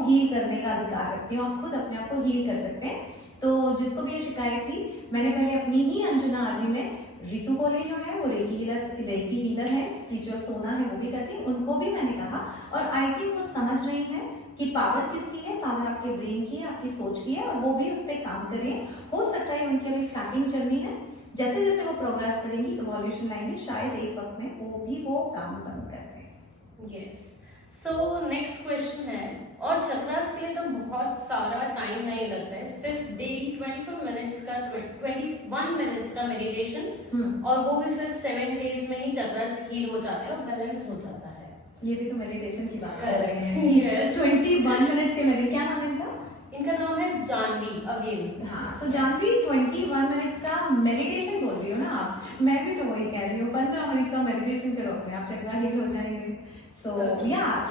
हील करने का अधिकार रखती हूँ। आप खुद अपने आप को हील कर सकते हैं। तो जिसको भी ये शिकायत थी, मैंने पहले अपनी ही अंजना आर्मी में, रितु कॉलेज जो है वो रेकी हीलर है, स्पिरिचुअल सोना है वो भी करती है, उनको भी मैंने कहा, और आई थिंक वो समझ रही है कि पावर किसकी है, पावर आपके ब्रेन की है, आपकी सोच की है, और वो भी उस पर काम कर रही है। हो सकता है उनकी अभी स्टार्टिंग चल रही है, जैसे जैसे वो प्रोग्रेस करेंगी, इवोल्यूशन लाएंगी, शायद एक वक्त में वो काम बंद कर दें। यस। सो नेक्स्ट क्वेश्चन है, और चक्रास के लिए तो बहुत सारा टाइम नहीं लगता है, सिर्फ डेली 21 मिनट्स का मेडिटेशन, और वो भी सिर्फ 7 डेज में ही चक्रास हील हो जाते हैं और बैलेंस हो जाता है। ये भी तो मेडिटेशन की बात कर रहे हैं। 21 मिनट्स के मेडिटेशन, क्या नाम है इनका? इनका नाम है जानवी अगेन। हाँ, सो जानवी 21 मिनट्स का मेडिटेशन बोल रही हो ना आप, मैं भी तो वही कह रही हूँ, 15 मिनट का मेडिटेशन करो अपने आप चक्रा हील हो जाएंगे। सो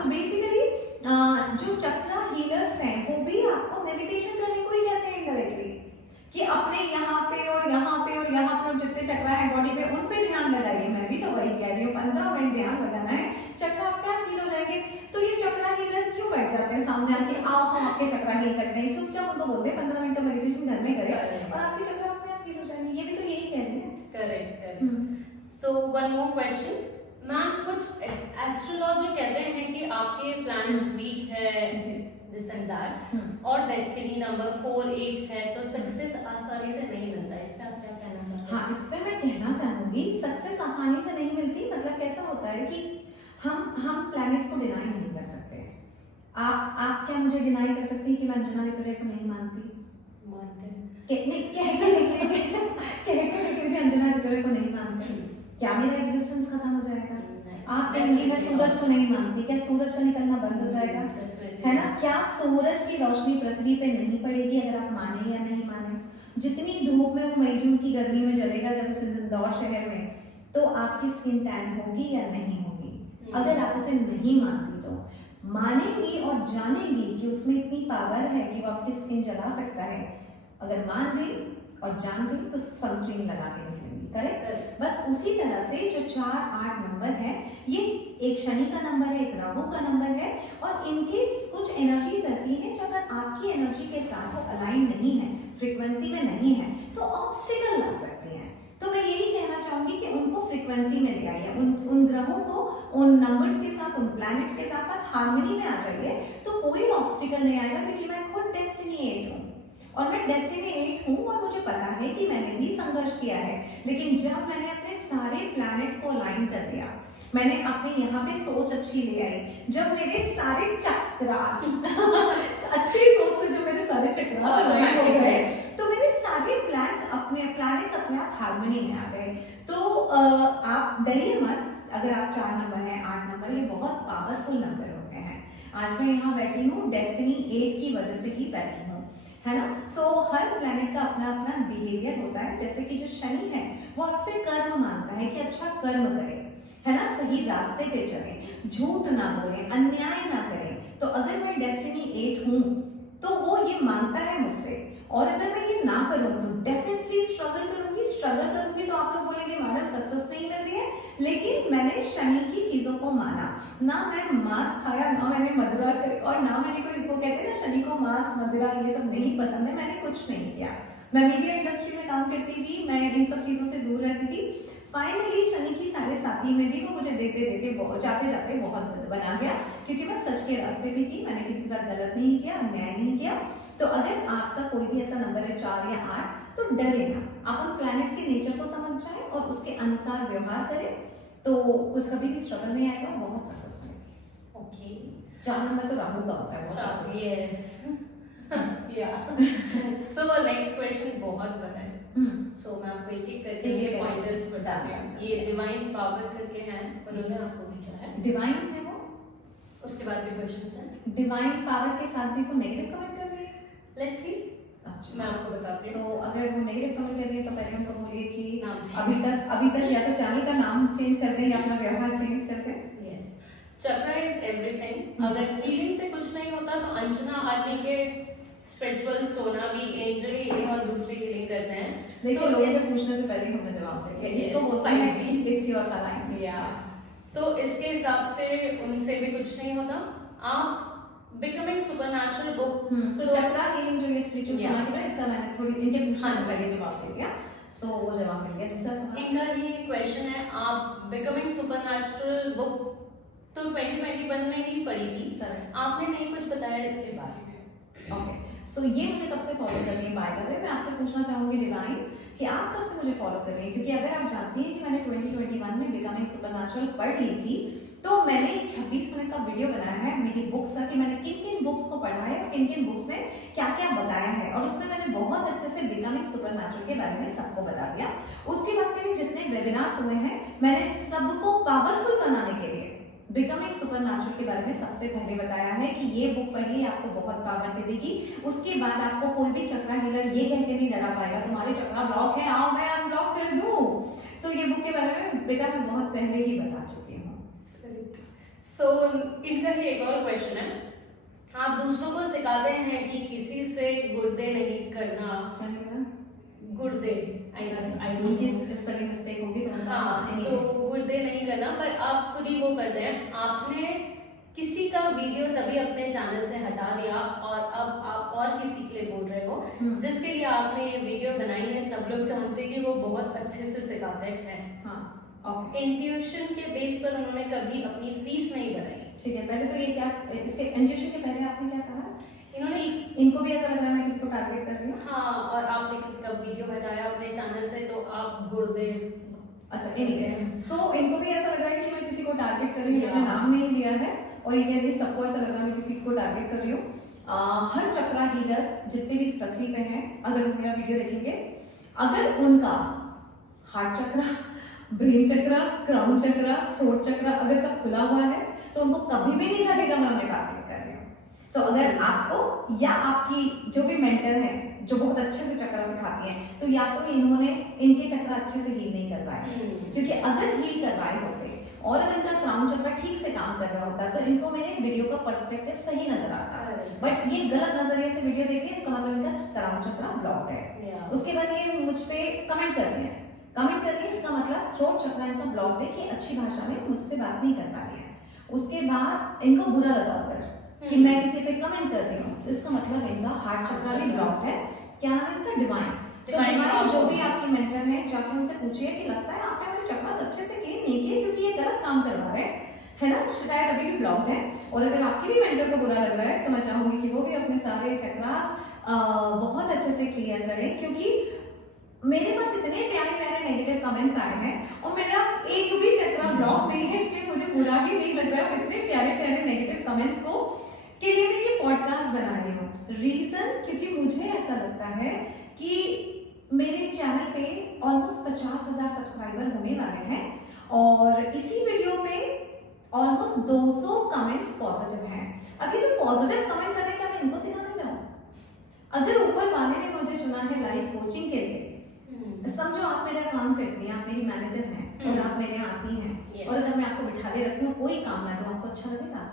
बेसिकली जो चक्रा हीलर्स हैं वो भी आपको मेडिटेशन करने को ही कहते हैं इनडायरेक्टली, कि अपने यहाँ पे और यहाँ पे और यहाँ पे और जितने चक्रा है बॉडी पे उन पे ध्यान लगाइए। मैं भी तो वही कह रही हूँ, 15 मिनट ध्यान लगाना है, चक्रा अपने आप हील हो जाएंगे। तो ये चक्रा हीलर क्यों बैठ जाते हैं सामने आके, आओ हम आपके चक्रा हील करते हैं, चुपचाप उनको बोलते हैं 15 मिनट का मेडिटेशन घर में करें और आपके चक्रा अपने आप हील हो जाएंगे। ये भी तो यही कह रही है। Correct. So one more question ma'am, कुछ एस्ट्रोलॉजी कहते हैं कि आपके प्लैनेट्स वीक है, दिस एंड दैट, और डेस्टिनी नंबर 4 8 है, तो सक्सेस आसानी से नहीं मिलता, इस पे आप क्या कहना चाहते हैं? हाँ, इस पे मैं कहना चाहूंगी, सक्सेस आसानी से नहीं मिलती। मतलब कैसा होता है कि हम प्लैनेट्स को डिनाई नहीं कर सकते। आप क्या मुझे डिनाई कर सकती कि मैं अंजना लिख को नहीं मानती? कह के लीजिए अंजना लिख को नहीं मानती, क्या मेरा एग्जिस्टेंस खत्म हो जाएगा? आप कहेंगी मैं सूरज को नहीं मानती, क्या सूरज का निकलना बंद हो जाएगा? है ना? क्या सूरज की रोशनी पृथ्वी पे नहीं पड़ेगी अगर आप माने या नहीं माने? जितनी धूप में वो मई जून की गर्मी में जलेगा जब इंदौर शहर में, तो आपकी स्किन टैन होगी या नहीं होगी? अगर आप उसे नहीं मानती तो मानेंगी और जानेंगी कि उसमें इतनी पावर है कि वो आपकी स्किन जला सकता है। अगर मान गई और जान गई तो सनस्क्रीन लगा के निकलेंगी। करेक्ट? बस उसी तरह से जो 4 8 नंबर है, ये एक शनि का नंबर है, एक राहु का नंबर है, और इनके कुछ एनर्जीज ऐसी हैं जो अगर आपकी एनर्जी के साथ वो अलाइन नहीं है, फ्रीक्वेंसी में नहीं है, तो ऑब्स्टिकल ला सकती हैं। तो मैं यही कहना चाहूंगी कि उनको फ्रीक्वेंसी में ले आइए, उन ग्रहों को उन नंबर्स के साथ, उन प्लैनेट्स के साथ आप हार्मनी में आ जाइए, तो कोई ऑब्स्टिकल नहीं आएगा, क्योंकि मैं खुद डेस्टिनी 8 हूँ और मैं डेस्टिनी 8 हूँ और मुझे पता है कि मैंने भी संघर्ष किया है। लेकिन जब मैंने अपने सारे प्लैनेट्स को अलाइन कर दिया, मैंने अपने यहाँ पे सोच अच्छी ले आई, जब मेरे सारे चक्रास अच्छी सोच से जब मेरे सारे चक्रास अलाइन हो गए, तो मेरे सारे प्लैनेट्स अपने आप हार्मनी में आ गए। तो आप डरिए मत, अगर आप 4 नंबर है, 8 नंबर, ये बहुत पावरफुल नंबर होते हैं। आज मैं यहाँ बैठी हूँ डेस्टिनी 8 की वजह से ही बैठी हूँ, है ना। सो हर प्लैनेट का अपना अपना बिहेवियर होता है। जैसे कि जो शनि है वो आपसे कर्म मांगता है कि अच्छा कर्म करें, है ना, सही रास्ते पे चलें, झूठ ना बोलें, अन्याय ना करें। तो अगर मैं डेस्टिनी 8 हूँ तो वो ये मांगता है मुझसे, और अगर मैं ये ना करूँ तो डेफिनेटली स्ट्रगल करूंगी तो आप लोग बोलेंगे मैडम सक्सेस नहीं मिल रही है। लेकिन मैंने शनि की चीजों को माना, ना मैं मांस खाया, ना मैंने मदिरा करी, और ना मैंने कोई, वो कहते हैं ना शनि को मांस मदिरा ये सब नहीं पसंद है, मैंने कुछ नहीं किया। मैं मीडिया इंडस्ट्री में काम करती थी, मैं इन सब चीजों से दूर रहती थी। फाइनली शनि की साढ़े साथी में भी वो मुझे देते जाते जाते बहुत बना गया, क्योंकि मैं सच के रास्ते पे थी, मैंने किसी के साथ गलत नहीं किया, अन्याय नहीं किया। तो अगर आपका कोई भी ऐसा नंबर है 4 या 8, तो डरे ना, आप उन प्लैनेट्स के नेचर को समझ जाएं और उसके अनुसार व्यवहार करें, तो कुछ कभी भी स्ट्रगल नहीं आएगा, बहुत सक्सेस मिलेगी। ओके, 4 नंबर तो राहु का होता है, बहुत सक्सेस। यस या सो नेक्स्ट क्वेश्चन बहुत बड़ा है, सो मैं आपको एक एक करके ये पॉइंटर्स बताती हूँ। ये डिवाइन पावर करके हैं, उन्होंने आपको भेजा है। डिवाइन है वो, उसके बाद भी क्वेश्चंस हैं। डिवाइन पावर के साथ भी वो नेगेटिव कमेंट कर रही है। लेट्स सी, अच्छा, मैं आपको बताती हूँ। तो अगर वो नेगेटिव कमेंट कर रही है तो पहले उनको बोलिए कि नाम अभी तक या तो चैनल का नाम चेंज कर दें या अपना व्यवहार चेंज कर दें। Yes, chakra is everything. अगर हीलिंग से कुछ नहीं होता तो अंजना आदि के स्पिरिचुअल सोना भी एंजल हीलिंग और दूसरी हीलिंग करते हैं। देखिए, तो लोगों से इस- पूछने से पहले हमने जवाब दे दिया। Yes, इसको बोलते हैं इट्स योर लाइन। या तो इसके हिसाब से उनसे भी कुछ नहीं होता। आप बिकमिंग सुपरनैचुरल बुक, सो चक्रा हीलिंग जो ये स्पिरिचुअल Yeah. सोना की ना, इसका मैंने थोड़ी इनके पूछने हाँ से जी। पहले जवाब दे दिया, सो वो जवाब मिल गया। दूसरा सवाल, इनका ये क्वेश्चन है, आप बिकमिंग सुपरनैचुरल बुक तो 2021 में ही पढ़ी थी, करेक्ट, आपने नहीं कुछ बताया इसके बारे में। ओके। सो ये मुझे कब से फॉलो कर रही है? बाय द वे मैं आपसे पूछना चाहूंगी डिवाइन कि आप कब से मुझे फॉलो कर रही हैं? क्योंकि अगर आप जानती हैं कि मैंने 2021 में बिकमिंग सुपरनैचुरल पढ़ ली थी, तो मैंने एक 26 मिनट का वीडियो बनाया है मेरी बुक्स का, कि मैंने किन किन बुक्स को पढ़ा है और किन किन बुक्स ने क्या क्या बताया है, और उसमें मैंने बहुत अच्छे से बिकमिंग सुपरनैचुरल के बारे में सबको बता दिया। उसके बाद मैंने जितने वेबिनार्स हुए हैं, मैंने सबको पावरफुल बनाने के लिए बिकमिंग सुपरनैचुरल के बारे में सबसे पहले बताया है कि ये बुक पढ़िए, आपको बहुत पावर दे देगी। उसके बाद आपको कोई भी चक्रा हीलर ये कह के नहीं डरा पाएगा तुम्हारे चक्रा ब्लॉक है, आओ मैं अनब्लॉक कर दूं। सो ये बुक के बारे में बेटा मैं बहुत पहले ही बता चुकी हूँ। सो इनका ही एक और क्वेश्चन है, आप दूसरों को सिखाते हैं कि किसी से गुर्दे नहीं करना। क्या कहना? गुर्दे, आई डोंट किस स्पेलिंग मिस्टेक होगी तो हाँ, सो गुर्दे नहीं करना, पर आप खुद ही वो करते हैं। आपने किसी का वीडियो तभी अपने चैनल से हटा दिया और अब आप और किसी के लिए बोल रहे हो, जिसके लिए आपने ये वीडियो बनाई है। सब लोग जानते हैं कि वो बहुत अच्छे से सिखाते हैं। हाँ, ओके, इंट्यूशन के बेस पर उन्होंने कभी अपनी फीस नहीं बढ़ाई। ठीक है। पहले तो ये क्या, इसके इंट्यूशन के पहले आपने क्या कहा? इन्होंने इनको भी ऐसा लग रहा है मैं किसी को टारगेट कर रही हूँ। हाँ, और आपने किसी का वीडियो हटाया अपने चैनल से, तो आप गुर्दे। अच्छा, एनीवे, सो इनको भी ऐसा लग रहा है कि मैं किसी को टारगेट कर रही हूँ, मैंने नाम नहीं लिया है, और ये कह रही है सबको ऐसा लग रहा है मैं किसी को टारगेट कर रही हूँ। हर चक्रा हीलर जितने भी इस पृथ्वी पे हैं, अगर वो मेरा वीडियो देखेंगे, अगर उनका हार्ट चक्रा, ब्रेन चक्रा, क्राउन चक्रा, थ्रोट चक्रा अगर सब खुला हुआ है, तो उनको कभी भी नहीं लगेगा मैं उन्हें टारगेट कर रही हूँ। सो अगर आपको या आपकी जो भी मेंटर है जो बहुत अच्छे से चक्रा सिखाती हैं, तो या तो इन्होंने इनके चक्रा अच्छे से हील नहीं करवाए, क्योंकि अगर हील करवाए होते और अगर इनका क्राउन चक्रा ठीक से काम कर रहा होता, तो इनको मेरे वीडियो का पर्सपेक्टिव सही नजर आता। बट ये गलत नजरिए से वीडियो देखते हैं, इसका मतलब इनका क्राउन चक्रा ब्लॉक्ड है। उसके बाद ये मुझ पे कमेंट कर रहे हैं, इसका मतलब थ्रोट चक्रा इनका ब्लॉक्ड है, कि अच्छी भाषा में मुझसे बात नहीं कर पा रही है। उसके बाद इनको बुरा लगा कर कि मैं किसी पे कमेंट कर रही हूँ, इसका मतलब इनका हार्ट चक्रा भी ब्लॉक्ड है। क्या नाम है इनका? डिवाइन। सो डिवाइन जो भी आपकी मेंटर है, जाके उनसे पूछिए कि लगता है आपने मेरे चक्रास अच्छे से क्लीन नहीं किए क्योंकि ये गलत काम करवा रहे हैं, है ना, शायद अभी भी ब्लॉक्ड है। और अगर आपकी भी मेंटर को बुरा लग रहा है तो मैं चाहूंगी कि वो भी अपने सारे चक्रास बहुत अच्छे से क्लियर करें, क्योंकि मेरे पास इतने प्यारे प्यारे नेगेटिव कमेंट्स आए हैं और मेरा एक भी चक्रा ब्लॉक नहीं है, इसलिए मुझे बुरा भी नहीं लग रहा है इतने प्यारे प्यारे नेगेटिव कमेंट्स को के लिए मैं ये पॉडकास्ट बना रही हूँ। रीजन क्योंकि मुझे ऐसा लगता है कि मेरे चैनल पे ऑलमोस्ट 50,000 सब्सक्राइबर होने वाले हैं और इसी वीडियो में ऑलमोस्ट 200 कमेंट्स पॉजिटिव हैं। अब ये जो पॉजिटिव कमेंट कर रहे हैं, क्या मैं इनको सिखाने जाऊँ? अगर ऊपर वाले ने मुझे चुना है लाइफ कोचिंग के लिए, समझो आप मेरा काम करती हैं, आप मेरी मैनेजर हैं और आप मेरे आती हैं और अगर मैं आपको बिठा के रखूं कोई काम ना, तो आपको अच्छा लगेगा?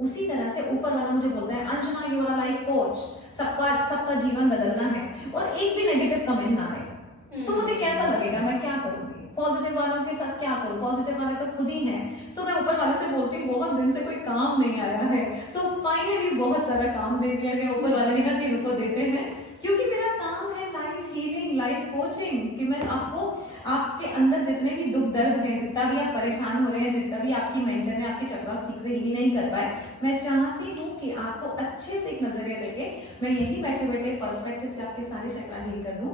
उसी तरह से ऊपर वाला मुझे बोलता है Anjana you our life coach, सबका जीवन बदलना है, और एक भी नेगेटिव कमेंट ना आए तो मुझे कैसा लगेगा? मैं क्या करूंगी? पॉजिटिव वालों के साथ क्या करूं? पॉजिटिव वाले तो खुद ही हैं। सो मैं ऊपर वाले से बोलती हूँ बहुत दिन से कोई काम नहीं आया है। सो फाइनली बहुत सारा काम दे दिया गया। ऊपर वाले ने कहा कि रुको देते हैं, क्योंकि मेरा काम है लाइफ हीलिंग, लाइफ कोचिंग, कि मैं आपको आपके अंदर जितने भी दुख दर्द हैं, जितना भी आप परेशान हो रहे हैं, जितना भी आपकी मेंटर ने आपके चक्रास ठीक से हील नहीं कर पाए, मैं चाहती हूँ कि आपको अच्छे से एक नजरिया देके मैं यही बैठे बैठे पर्सपेक्टिव से आपके सारे चक्रा हील कर दूँ।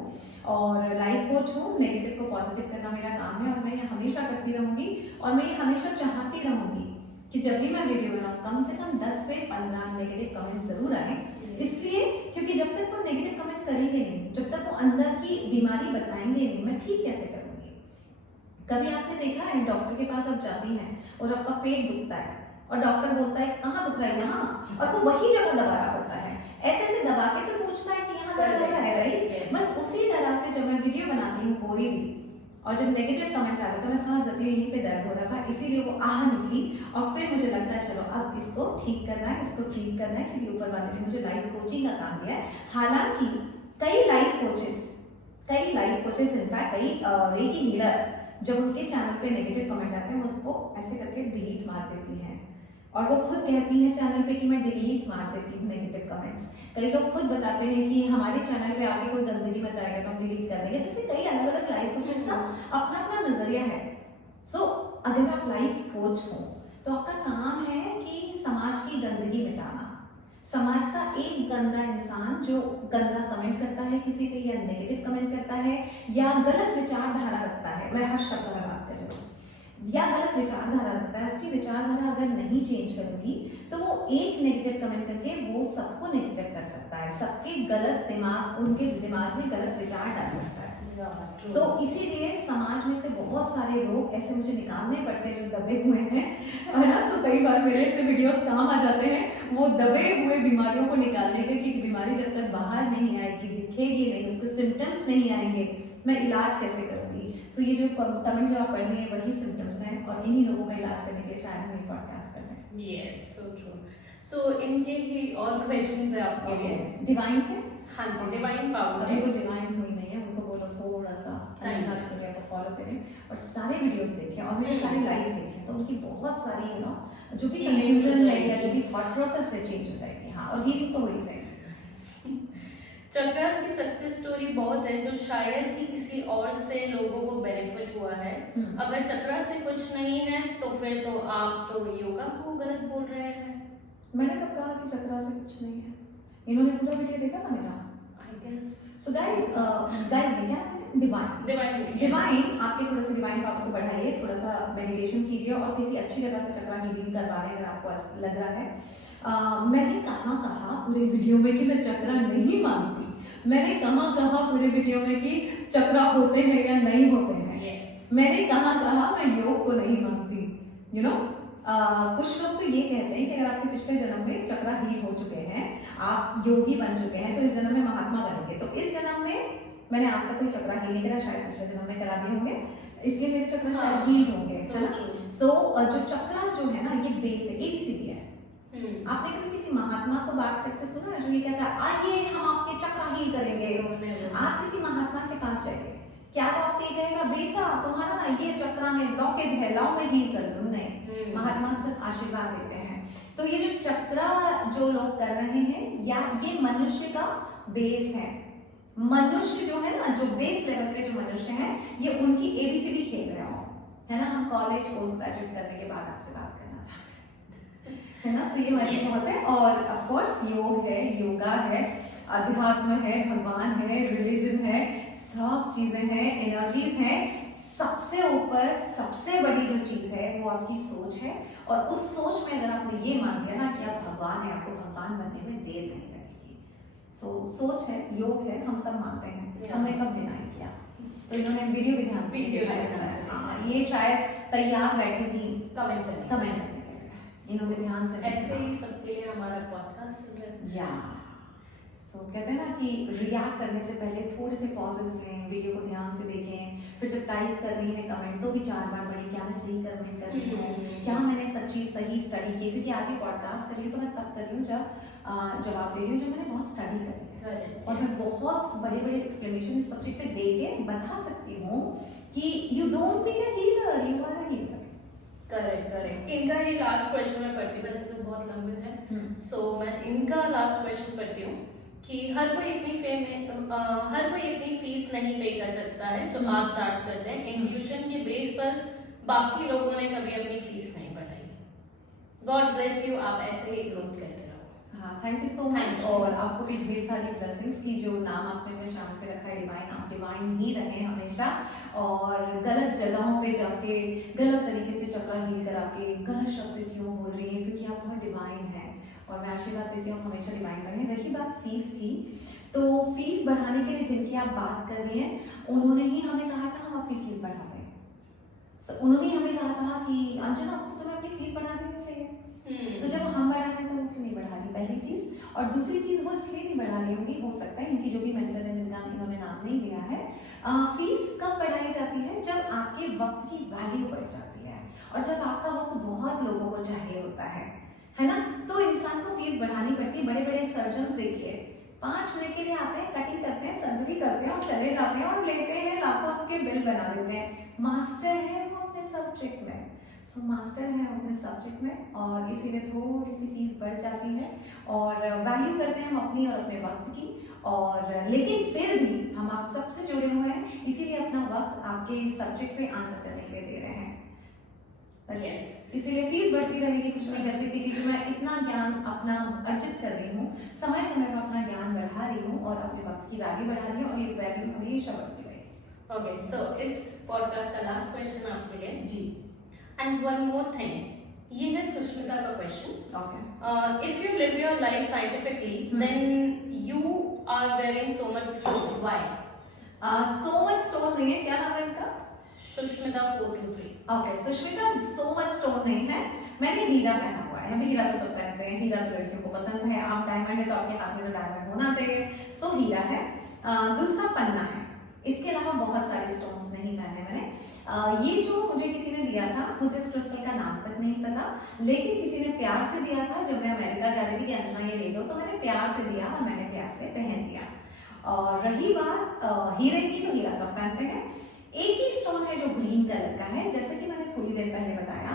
और लाइफ कोच हूँ, नेगेटिव को पॉजिटिव करना मेरा काम है और मैं ये हमेशा करती रहूंगी। और मैं ये हमेशा चाहती रहूंगी कि जब भी मैं वीडियो बनाऊँ कम से कम 10 से 15 नेगेटिव कमेंट जरूर आए। इसलिए क्योंकि जब तक वो नेगेटिव कमेंट करेंगे नहीं, जब तक वो अंदर की बीमारी बताएंगे नहीं, मैं ठीक कैसे करूंगी? कभी आपने देखा है डॉक्टर के पास आप जाती हैं और आपका पेट दुखता है और डॉक्टर बोलता है कहाँ दुख रहा है? यहाँ, और वो वही जगह दबा रहा होता है, ऐसे ऐसे दबा के फिर पूछता है कि यहाँ दर्द हो रहा है, राइट? बस उसी तरह से जब मैं वीडियो बनाती हूँ कोई भी और जब नेगेटिव कमेंट आता है तो मैं समझ जाती हूँ यहीं पे दर्द हो रहा था, इसीलिए वो आह निकली। और फिर मुझे लगता है चलो अब इसको ठीक करना है, इसको ट्रीट करना है, क्योंकि ऊपर वाले ने मुझे लाइफ कोचिंग का काम दिया है। हालांकि कई लाइफ कोचेस इनफैक्ट कई रेकी हीलर जब उनके चैनल पे नेगेटिव कमेंट आते हैं वो उसको ऐसे करके डिलीट मार देती हैं, और वो खुद कहती हैं चैनल पे कि मैं डिलीट मार देती हूँ नेगेटिव कमेंट्स। कई लोग खुद बताते हैं कि हमारे चैनल पे आके कोई गंदगी मचाएगा तो हम डिलीट कर देंगे। जैसे कई अलग अलग लाइफ कोचेस का अपना अपना नजरिया है। सो अगर आप लाइफ कोच हो तो आपका काम है कि समाज की गंदगी मिटाना। समाज का एक गंदा इंसान जो गंदा कमेंट करता है किसी पे, या नेगेटिव कमेंट करता है, या गलत विचारधारा रखता है, मैं हर शब्द में बात कर रही हूँ, या गलत विचारधारा रखता है, उसकी विचारधारा अगर नहीं चेंज करोगी तो वो एक नेगेटिव कमेंट करके वो सबको नेगेटिव कर सकता है, सबके गलत दिमाग, उनके दिमाग में गलत विचार डाल सकता है। सो इसीलिए समाज में से बहुत सारे लोग ऐसे मुझे निकालने पड़ते हैं जो दबे हुए हैं, है ना। तो कई बार मेरे से वीडियोस काम आ जाते हैं वो दबे हुए बीमारियों को निकालने के, कि बीमारी जब तक बाहर नहीं आएगी, दिखेगी नहीं, उसके सिम्टम्स नहीं आएंगे, मैं इलाज कैसे करूंगी। सो ये जो कमेंट जो आप पढ़ रही हैं वही सिम्टम्स हैं, और इन्हीं लोगों का इलाज करने के लिए शायद हम ये पॉडकास्ट कर रहे हैं। Yes, so true. सो इनके ही और क्वेश्चंस है आपके लिए। डिवाइन के? हाँ जी, डिवाइन पावर। अभी वो डिवाइन हुई नहीं है, उनको बोलो थोड़ा सा अंजना विक्टोरिया को फॉलो करें और सारे वीडियोस देखें और मेरे सारे लाइव देखें, तो उनकी बहुत सारी यू नो जो भी कंफ्यूजन है या जो भी थॉट प्रोसेस है चेंज हो जाएगी। हाँ, और हीलिंग तो हो ही जाएगी। चक्रास की सक्सेस स्टोरी बहुत है जो शायद ही किसी और से लोगों को बेनिफिट हुआ है। अगर चक्रास से कुछ नहीं है तो फिर तो आप तो योगा को गलत बोल रहे हैं। मैंने कब कहा कि चक्रास से कुछ नहीं है? इन्होंने पूरा वीडियो देखा था मेरा, I guess. So guys divine आपके थोड़ा सा डिवाइन पावर को बढ़ाइए, थोड़ा सा मेडिटेशन कीजिए और किसी अच्छी जगह से चक्रा हीलिंग करवा लें अगर आपको ऐसा लग रहा है। मैंने कहा पूरे वीडियो में कि मैं चक्रा नहीं मानती, मैंने कहा पूरे वीडियो में कि चक्रा होते हैं या नहीं होते हैं। मैंने कहा मैं योग को नहीं मानती, यू नो। कुछ लोग तो ये कहते हैं कि अगर आपके पिछले जन्म में चक्रा हील हो चुके हैं, आप योगी बन चुके हैं, तो इस जन्म में महात्मा बनेंगे। तो इस जन्म में मैंने आज तक कोई चक्रा हील नहीं करा, शायद पिछले जन्म में करा दिए होंगे, इसलिए मेरे चक्र शायद हील होंगे, है ना। सो जो चक्रास जो है ना ये बेस है, ABCD है। आपने कभी किसी महात्मा को बात करते सुना है जो ये कहता है आइए हम आपके चक्रा हील करेंगे? आप किसी महात्मा के पास जाइए, क्या वो आपसे ये कहेगा बेटा तुम्हारा ना ये चक्रा में ब्लॉकेज है, लाओ मैं हील कर दूं? नहीं, महात्मा सिर्फ आशीर्वाद देते हैं। तो ये जो चक्रा जो लोग कर रहे हैं या ये मनुष्य का बेस है, मनुष्य जो है ना, जो बेस लेवल पे जो मनुष्य हैं, ये उनकी ABCD खेल रहे हो, है ना। हम कॉलेज पोस्ट ग्रेजुएट करने के बाद आपसे बात करना चाहते हैं, है ना। सो ये हमारे बहुत है। और ऑफ कोर्स योग है, योगा है, अध्यात्म है, भगवान है, रिलीजन है, सब चीजें हैं, एनर्जीज हैं। सबसे ऊपर सबसे बड़ी जो चीज है वो आपकी सोच है। और उस सोच में अगर आपने ये मान लिया ना कि आप भगवान है, आपको भगवान बनने में देर नहीं लगेगी। सो सोच है, योग है, हम सब मानते हैं। हमने कब डिनाई किया? तो इन्होंने वीडियो भी ध्यान से दिखाया है। हाँ, ये शायद तैयार बैठी थी कमेंट करने के लिए, इन्होंने ध्यान से ऐसे ही सबके लिए हमारा पॉडकास्ट चल रहा है। या सो कहते हैं ना कि रिएक्ट करने से पहले थोड़े से पॉजेस लें, वीडियो को ध्यान से देखें, फिर जब टाइप कर रही है कमेंट तो भी 4 बार पढ़ें, क्या मैं सही कमेंट कर रही हूँ, क्या मैंने सच्ची सही स्टडी की। क्योंकि आज ये पॉडकास्ट कर रही हूँ तो मैं तब कर रही हूँ जब जवाब दे रही हूँ, जब मैंने बहुत स्टडी करी है और मैं बहुत बड़े बड़े एक्सप्लेनेशन इस सब्जेक्ट पे दे के बता सकती हूँ कि you don't need a healer, you are a healer. Correct. इनका ही लास्ट क्वेश्चन मैं पढ़ती हूँ, वैसे तो बहुत लंबे हैं। सो मैं इनका लास्ट क्वेश्चन पढ़ती हूँ कि हर कोई इतनी फीस नहीं पे कर सकता है जो आप चार्ज करते हैं। इंट्यूशन के बेस पर बाकी लोगों ने कभी अपनी फीस नहीं बढ़ाई। गॉड ब्लेस यू, आप ऐसे ही ग्रोथ करते रहो। हाँ, थैंक यू सो मच। और आपको भी ढेर सारी ब्लेसिंग्स की। जो नाम आपने मेरे चैनल पे रखा है डिवाइन, आप डिवाइन ही रहे हमेशा। और गलत जगहों पे जाके गलत तरीके से चक्रा हील करा के गलत शब्द क्यों बोल रही हैं? क्योंकि आप बहुत डिवाइन हैं और मैं आशीर्वाद देती हूँ हमेशा डिवाइन करें। रही बात फीस की, तो फीस बढ़ाने के लिए जिनकी आप बात कर रही हैं, उन्होंने ही हमें कहा था हम अपनी फीस बढ़ा दें। उन्होंने हमें कहा था कि अंजना आपको तुम्हें अपनी फीस बढ़ा देनी चाहिए। तो जब हम बढ़ा रहे थे वो क्यों नहीं बढ़ा रही, पहली चीज। और दूसरी चीज वो इसलिए नहीं बढ़ा रही होंगी, हो सकता है इनकी जो भी मेंटर है जिनका इन्होंने नाम नहीं लिया है, फीस कब बढ़ाई जाती है? जब आपके वक्त की वैल्यू बढ़ जाती है और जब आपका वक्त बहुत लोगों को चाहिए होता है ना, तो इंसान को फीस बढ़ानी पड़ती है। बड़े बड़े सर्जन्स देखिए 5 मिनट के लिए आते हैं, कटिंग करते हैं, सर्जरी करते हैं और चले जाते हैं और लेते हैं लाखों के बिल बना देते हैं। मास्टर है वो अपने सब्जेक्ट में, मास्टर है अपने सब्जेक्ट में और इसीलिए थोड़ी सी फीस बढ़ जाती है। और वैल्यू करते हैं हम अपनी और अपने वक्त की। और लेकिन फिर भी हम आप सबसे जुड़े हुए हैं, इसीलिए अपना वक्त आपके सब्जेक्ट पे आंसर करने के लिए दे रहे हैं। Yes. इसीलिए फीस बढ़ती रहेगी, कुछ नहीं कर सकती, क्योंकि मैं इतना ज्ञान अपना अर्जित कर रही हूँ, समय समय पर अपना ज्ञान बढ़ा रही हूँ और अपने वक्त की वैल्यू बढ़ा रही हूँ और ये वैल्यू हमेशा बढ़ती रहेगी। ओके, सो इस पॉडकास्ट का लास्ट क्वेश्चन आपके लिए जी। एंड वन मोर थिंग, ये है सुष्मिता का question. Okay. If you live your life scientifically then you are wearing so much stone, why? So much stone नहीं है, क्या नाम है इनका? Sushmita 423। Okay, Sushmita so much stone नहीं है, मैंने हीरा पहना हुआ है। हमें हीरा तो सब पहनते हैं, हीरा तो लड़कियों को पसंद है। आप डायमंड है तो आपके हाथ में तो डायमंड होना चाहिए, सो हीरा है। दूसरा पन्ना है, इसके अलावा बहुत सारे स्टोन्स नहीं पहने मैंने। ये जो मुझे किसी ने दिया था, मुझे इस क्रिस्टल का नाम तक नहीं पता, लेकिन किसी ने प्यार से दिया था। जब मैं अमेरिका जा रही थी कि अंजना ये ले लो, तो मैंने प्यार से दिया और मैंने प्यार से पहन दिया। और रही बात हीरे की, तो हीरा सब पहनते हैं। एक ही स्टोन है जो ग्रीन कलर का है, जैसे कि मैंने थोड़ी देर पहले बताया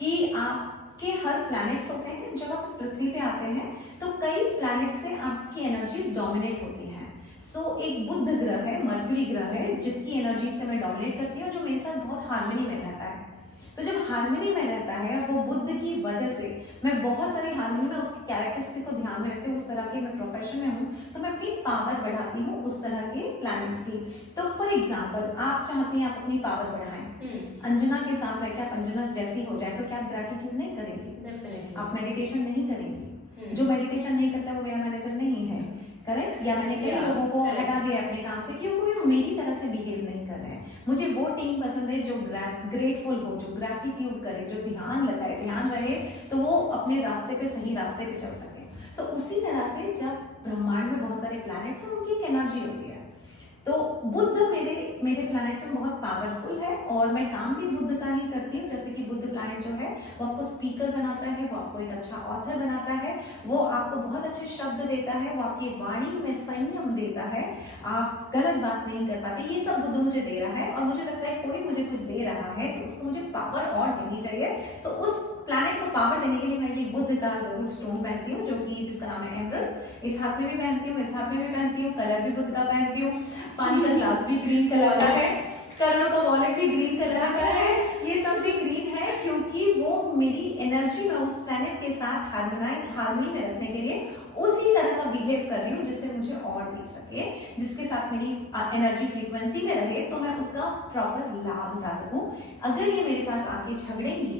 कि आपके हर प्लैनेट्स होते हैं। जब आप इस पृथ्वी पे आते हैं तो कई प्लैनेट से आपकी एनर्जीज डोमिनेट होती हैं। एक बुध ग्रह है, मर्क्यूरी ग्रह है, जिसकी एनर्जी से मैं डोमिनेट करती हूँ, जो मेरे साथ बहुत हार्मनी में रहता है। तो जब हार्मनी में रहता है, वो बुध की वजह से मैं बहुत सारी हार्मनी में उसकी कैरेक्टरिस्टिक को ध्यान में रखती हूँ। उस तरह के मैं प्रोफेशन में हूँ तो मैं अपनी पावर बढ़ाती हूँ उस तरह के प्लैनेट्स की। तो फॉर एग्जाम्पल, आप चाहती हैं आप अपनी पावर बढ़ाएं, अंजना के साथ है, क्या अंजना जैसी हो जाए, तो क्या आप ग्रेटिट्यूड नहीं करेंगी? आप मेडिटेशन नहीं करेंगी? जो मेडिटेशन नहीं करता वो मेरा मैनेजर नहीं है, करेक्ट? या मैंने कई लोगों को हटा दिया अपने काम से क्योंकि वो मेरी तरह से बिहेव नहीं कर रहे हैं। मुझे वो टीम पसंद है जो ग्रेटफुल हो, जो ग्रैटिट्यूड करे, जो ध्यान लगाए, ध्यान रहे, तो वो अपने रास्ते पे, सही रास्ते पे चल सके। उसी तरह से जब ब्रह्मांड में बहुत सारे प्लैनेट्स हैं, उनकी एक एनर्जी होती है। तो बुध मेरे प्लैनेट्स में बहुत पावरफुल है और मैं काम भी बुध का ही करती हूँ। जैसे कि बुध प्लैनेट जो है वो आपको स्पीकर बनाता है, वो आपको एक अच्छा ऑथर बनाता है, वो आपको बहुत अच्छे शब्द देता है, वो आपकी वाणी में संयम देता है, आप गलत बात नहीं कर पाते। ये सब बुध मुझे दे रहा है और मुझे लगता है कोई मुझे कुछ दे रहा है तो उसको मुझे पावर और देनी चाहिए। उस प्लैनेट को पावर देने के लिए मैं ये बुद्ध का जरूर स्टोन पहनती हूँ, जो कि जिसका नाम है एमरल्ड। इस हाथ में भी पहनती हूँ, इस हाथ में भी पहनती हूँ, कलर भी बुद्ध का पहनती हूँ। पानी का ग्लास भी ग्रीन कलर का है, करोड़ों का वॉलेट भी ग्रीन कलर का है, ये सब भी ग्रीन है क्योंकि वो मेरी एनर्जी में उस प्लैनेट के साथ हार्मनी में रखने के लिए उसी तरह का बिहेव कर रही हूँ जिससे मुझे और दे सके, जिसके साथ मेरी एनर्जी फ्रीक्वेंसी में रहे तो मैं उसका प्रॉपर लाभ उठा सकूं। अगर ये मेरे पास आके झगड़ेंगी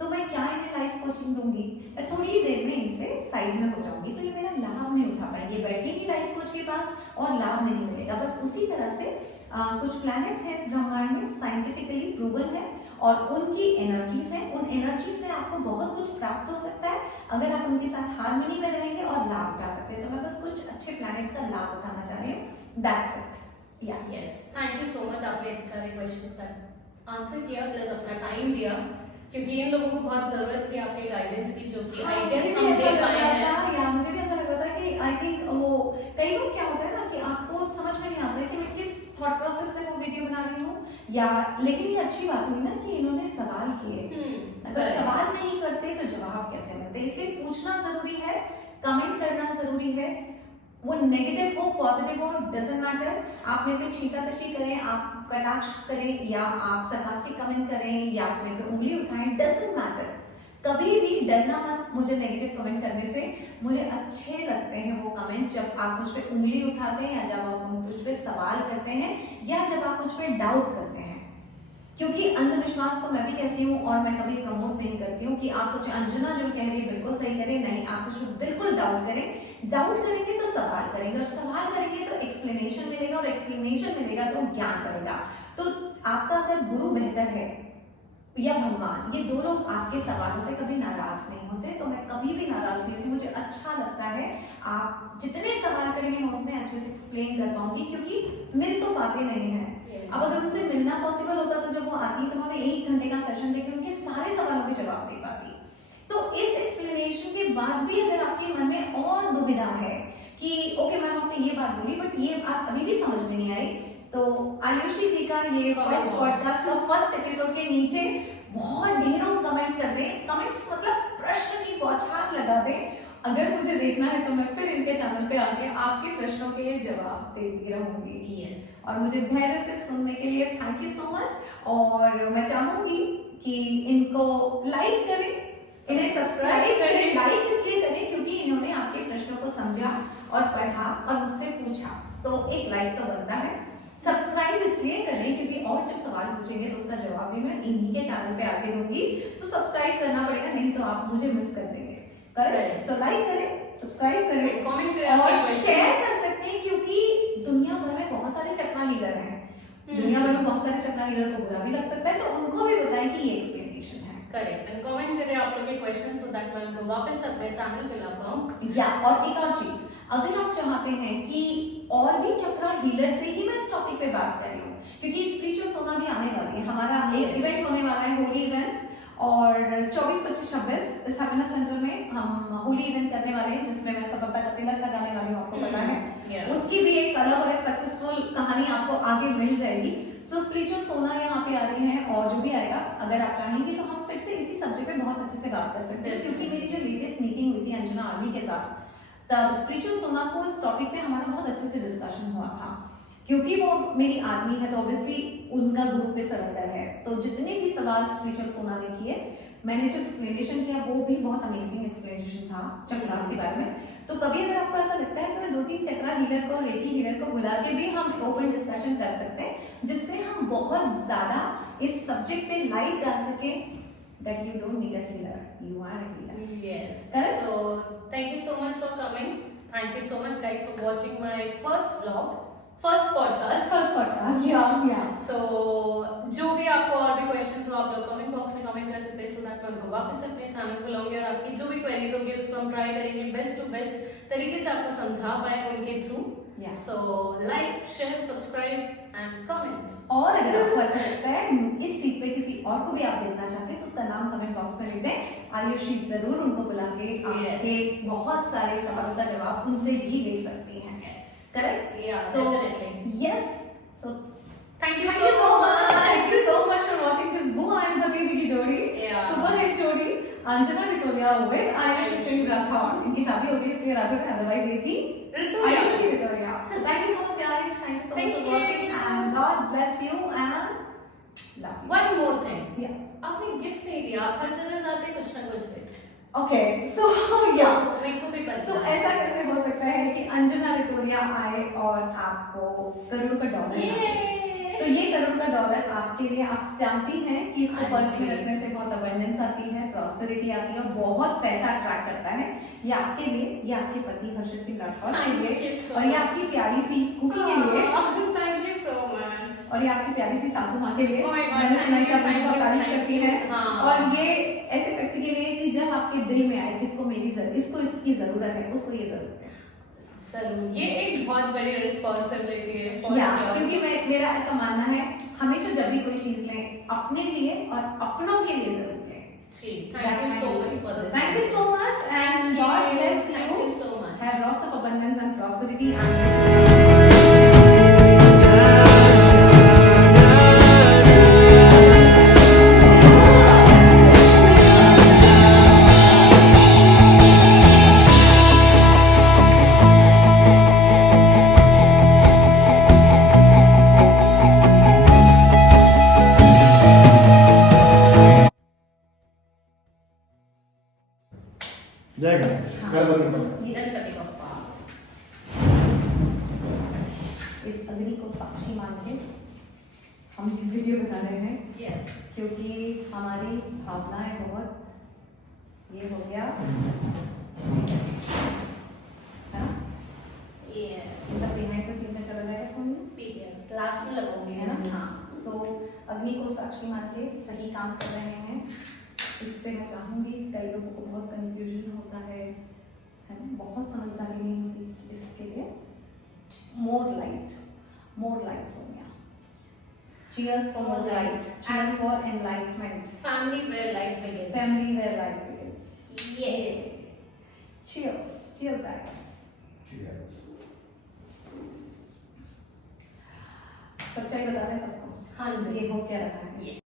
तो मैं क्या इन्हें लाइफ कोचिंग दूंगी, मैं थोड़ी ही देर में इनसे साइड में हो जाऊंगी, तो ये मेरा लाभ नहीं उठा पाएंगे, बैठेंगी लाइफ कोच के पास और लाभ नहीं मिलेगा। बस उसी तरह से कुछ प्लैनेट्स हैं इस ब्रह्मांड में, साइंटिफिकली प्रूवन है और उनकी एनर्जीज हैं, उन एनर्जी से आपको बहुत कुछ प्राप्त हो सकता है अगर आप उनके साथ हार्मनी में रहेंगे और लाभ उठा सकते हैं। तो मैं बस कुछ अच्छे प्लैनेट्स का लाभ उठाना चाह रही हूँ, दैट्स इट। या yes, thank you so much, आपने इतने सारे क्वेश्चंस का आंसर किया प्लस अपना टाइम दिया, क्योंकि इन लोगों को बहुत जरूरत थी आपके गाइडेंस की, जो कि आई गेस हम दे पाए हैं। या मुझे भी ऐसा लग रहा था कि आई थिंक वो कई बार क्या होता है ना कि आपको समझ में नहीं आता है कि मैं किस थॉट प्रोसेस से वो वीडियो बना रही हूँ, या लेकिन ये अच्छी बात हुई ना कि इन्होंने सवाल किए। अगर सवाल नहीं करते तो जवाब कैसे मिलते, इसलिए पूछना जरूरी है, कमेंट करना जरूरी है, वो नेगेटिव हो पॉजिटिव हो डजंट मैटर। आप मेरे पे छींटाकशी करें, आप कटाक्ष करें, या आप सरकास्टिक कमेंट करें, या आप मेरे पे उंगली उठाएं, डजंट मैटर। कभी भी डरना मत मुझे नेगेटिव कमेंट करने से, मुझे अच्छे लगते हैं वो कमेंट जब आप मुझ पे उंगली उठाते हैं, या जब आप मुझ पे सवाल करते हैं, या जब आप मुझ पे डाउट करते हैं। क्योंकि अंधविश्वास तो मैं भी कहती हूँ और मैं कभी प्रमोट नहीं करती हूँ कि आप सोचे अंजना जो कह रही है बिल्कुल सही करें, नहीं, आप कुछ बिल्कुल डाउट करें। डाउट करेंगे तो सवाल करेंगे, और सवाल करेंगे तो एक्सप्लेनेशन मिलेगा, और एक्सप्लेनेशन मिलेगा तो ज्ञान बढ़ेगा। तो आपका अगर गुरु बेहतर है या भगवान, ये दो लोग आपके सवालों पे कभी नाराज नहीं होते, तो मैं कभी भी नाराज नहीं होती। मुझे अच्छा लगता है आप जितने सवाल करेंगे मैं उतने अच्छे से एक्सप्लेन कर पाऊंगी, क्योंकि मिल तो पाते नहीं हैं। अब अगर उनसे मिलना पॉसिबल होता तो जब वो आती तो मैं 1 घंटे का सेशन देके उनके सारे सवालों के जवाब दे पाती। तो इस एक्सप्लेनेशन के बाद भी अगर आपके मन में और दुविधा है कि ओके मैम आपने ये बात बोली बट ये बात अभी भी समझ में नहीं आई, तो आयुषी जी का ये फर्स्ट पॉडकास्ट का फर्स्ट एपिसोड के नीचे बहुत ढेरों कमेंट्स कर दें, कमेंट्स मतलब प्रश्न की बौछार लगा दें। अगर मुझे देखना है तो मैं फिर इनके चैनल पे आके आपके प्रश्नों के जवाब देती रहूंगी। यस, और मुझे धैर्य से सुनने के लिए थैंक यू सो मच। और मैं चाहूंगी कि इनको लाइक करें, इन्हें सब्सक्राइब करें। लाइक इसलिए करें क्योंकि इन्होंने आपके प्रश्नों को समझा और पढ़ा और मुझसे पूछा, तो एक लाइक तो बनता है। सब्सक्राइब इसलिए करें क्योंकि और जब सवाल पूछेंगे तो उसका जवाब भी मैं इन्हीं के चैनल पे आके दूंगी, तो सब्सक्राइब करना पड़ेगा, नहीं तो आप मुझे मिस कर देंगे। करेक्ट? सो लाइक करें, सब्सक्राइब करें, कमेंट करें और शेयर कर सकते हैं, क्योंकि दुनिया भर में बहुत सारे चक्रा हीलर हैं। दुनिया भर में बहुत सारे चक्रा हीलर को बुरा भी लग सकता है, तो उनको भी बताएं कि ये एक्सप्लेनेशन है। करेक्ट, एंड कमेंट करें आप लोग के क्वेश्चंस सो दैट मैं उनको वापस अपने चैनल पे ला पाऊं। या और एक और चीज, अगर आप चाहते हैं कि और भी चक्रा हीलर से ही मैं इस टॉपिक पे बात कर लूं, क्योंकि स्पिरिचुअल सोना भी आने वाली है, हमारा एक इवेंट होने वाला है, होली इवेंट, और 24, 25, 26 इस हैप्पीनेस सेंटर में हम होली इवेंट करने वाले हैं, जिसमें मैं सफलता का तिलक लगाने वाली हूँ, आपको पता है। उसकी भी एक अलग और एक सक्सेसफुल कहानी आपको आगे मिल जाएगी। सो स्पिरिचुअल सोना यहाँ पे आ रही है, और जो भी आएगा अगर आप चाहेंगे तो हम फिर से इसी सब्जेक्ट पे बहुत अच्छे से बात कर सकते हैं, क्योंकि मेरी जो लेटेस्ट मीटिंग हुई थी अंजना आर्मी के साथ, तब स्पिरिचुअल सोना को इस टॉपिक पे हमारा बहुत अच्छे से डिस्कशन हुआ था। क्योंकि वो मेरी आर्मी है तो ऑब्वियसली उनका गुरु पे सरेंडर है, तो जितने भी सवाल स्पिरिचुअल सोना ने किए, मैंने जो एक्सप्लेनेशन किया वो भी बहुत अमेजिंग एक्सप्लेनेशन था चक्रास के बारे में। तो कभी अगर आपको ऐसा लगता है तो मैं 2-3 चक्रा हीलर को, रेकी हीलर को बुला के भी हम ओपन डिस्कशन कर सकते हैं, जिससे हम बहुत ज्यादा इस सब्जेक्ट पे लाइट डाल सके that you don't need a healer, you are a healer. Yes. Correct? So thank you so much for coming. Thank you so much guys for watching my first vlog, first podcast. Yeah. So जो भी आपको और भी questions हो आप लोग comment box में comment कर सकते हैं, so that मैं उनको वापस अपने channel पे लाऊंगी, और आपकी जो भी queries होंगी उसको हम try करेंगे best to best तरीके से आपको समझा पाए उनके through. Yeah. So like, share, subscribe and comment. और अगर आपको ऐसा लगता है इस सीट पे किसी और को भी आप देखना चाहते हैं तो उसका नाम कमेंट बॉक्स में लिख दें, आयुषी जरूर उनको बुला के आपके बहुत सारे सवालों का जवाब उनसे भी ले सकती हैं। Correct? Yeah, So definitely. yes, so Thank you so much. Thank you so much for watching this Boo and Bhati जी की जोड़ी, Yeah. सुपर हिट जोड़ी। अंजना रितोलिया विद आयुषी सिंह राठौर। इनकी शादी हो गई इसलिए राठौर है, अदरवाइज ये थी Ritolia. Ayushi Ritolia. Thank you so much guys, thank you so much for watching and God bless you and love you. One more thing, या आपने गिफ्ट नहीं दिया, आप हर जगह जाते कुछ ना कुछ देते हैं। ओके सो या मेरे को भी पता सो ऐसा कैसे हो सकता है कि अंजना रितोलिया आए और आपको करोड़ों का डॉलर सो ये करोड़ का डॉलर आपके लिए, आप जानती हैं कि इसको हाँ पर्स में जी। रखने से बहुत अबंडेंस आती है, प्रॉस्पेरिटी आती है और बहुत पैसा अट्रैक्ट करता है। ये आपके लिए, ये आपके पति हर्षित सिंह राठौर के Thank लिए you so और ये much. आपकी प्यारी सी कुकी के लिए थैंक यू सो मच। और ये आपकी प्यारी सी सासू माँ के लिए। Oh my God, मैंने सुना है कि आप thank बहुत you, तारीफ thank करती you. हैं हाँ। और ये ऐसे व्यक्ति के लिए कि जब आपके दिल में आए किसको इसको इसकी जरूरत है, उसको ये जरूरत है। जरूर, ये एक बहुत बड़ी रिस्पॉन्सिबिलिटी है for या sure. क्योंकि मेरा ऐसा मानना है हमेशा जब भी कोई चीज लें अपने लिए और अपनों के लिए जरूर लें। जी, thank you so much for this. Thank you so much and God bless you. Thank you so much. Have lots of abundance and prosperity and जय गणेश। गणपति बप्पा। गणपति बप्पा। इस अग्नि को साक्षी मान के हम ये वीडियो बना रहे हैं Yes. क्योंकि हमारी भावनाएं बहुत ये हो गया है ना, Yeah. ये सब बिहाइंड द सीन में चला जाएगा समझ में, PTS. Last में लगाऊंगी है ना। हाँ सो अग्नि को साक्षी मान के सही काम कर रहे हैं। इससे मैं चाहूँगी, कई लोगों को बहुत कंफ्यूजन होता है ना, बहुत समझदारी नहीं होती, इसके लिए मोर light Sonia. Cheers for more lights. Cheers for enlightenment. Family where life begins. Family where life begins. Yeah. Cheers. Cheers guys. सच्चाई बता रहे हैं सबको। हाँ जी। ये हो क्या रहा है। Yeah.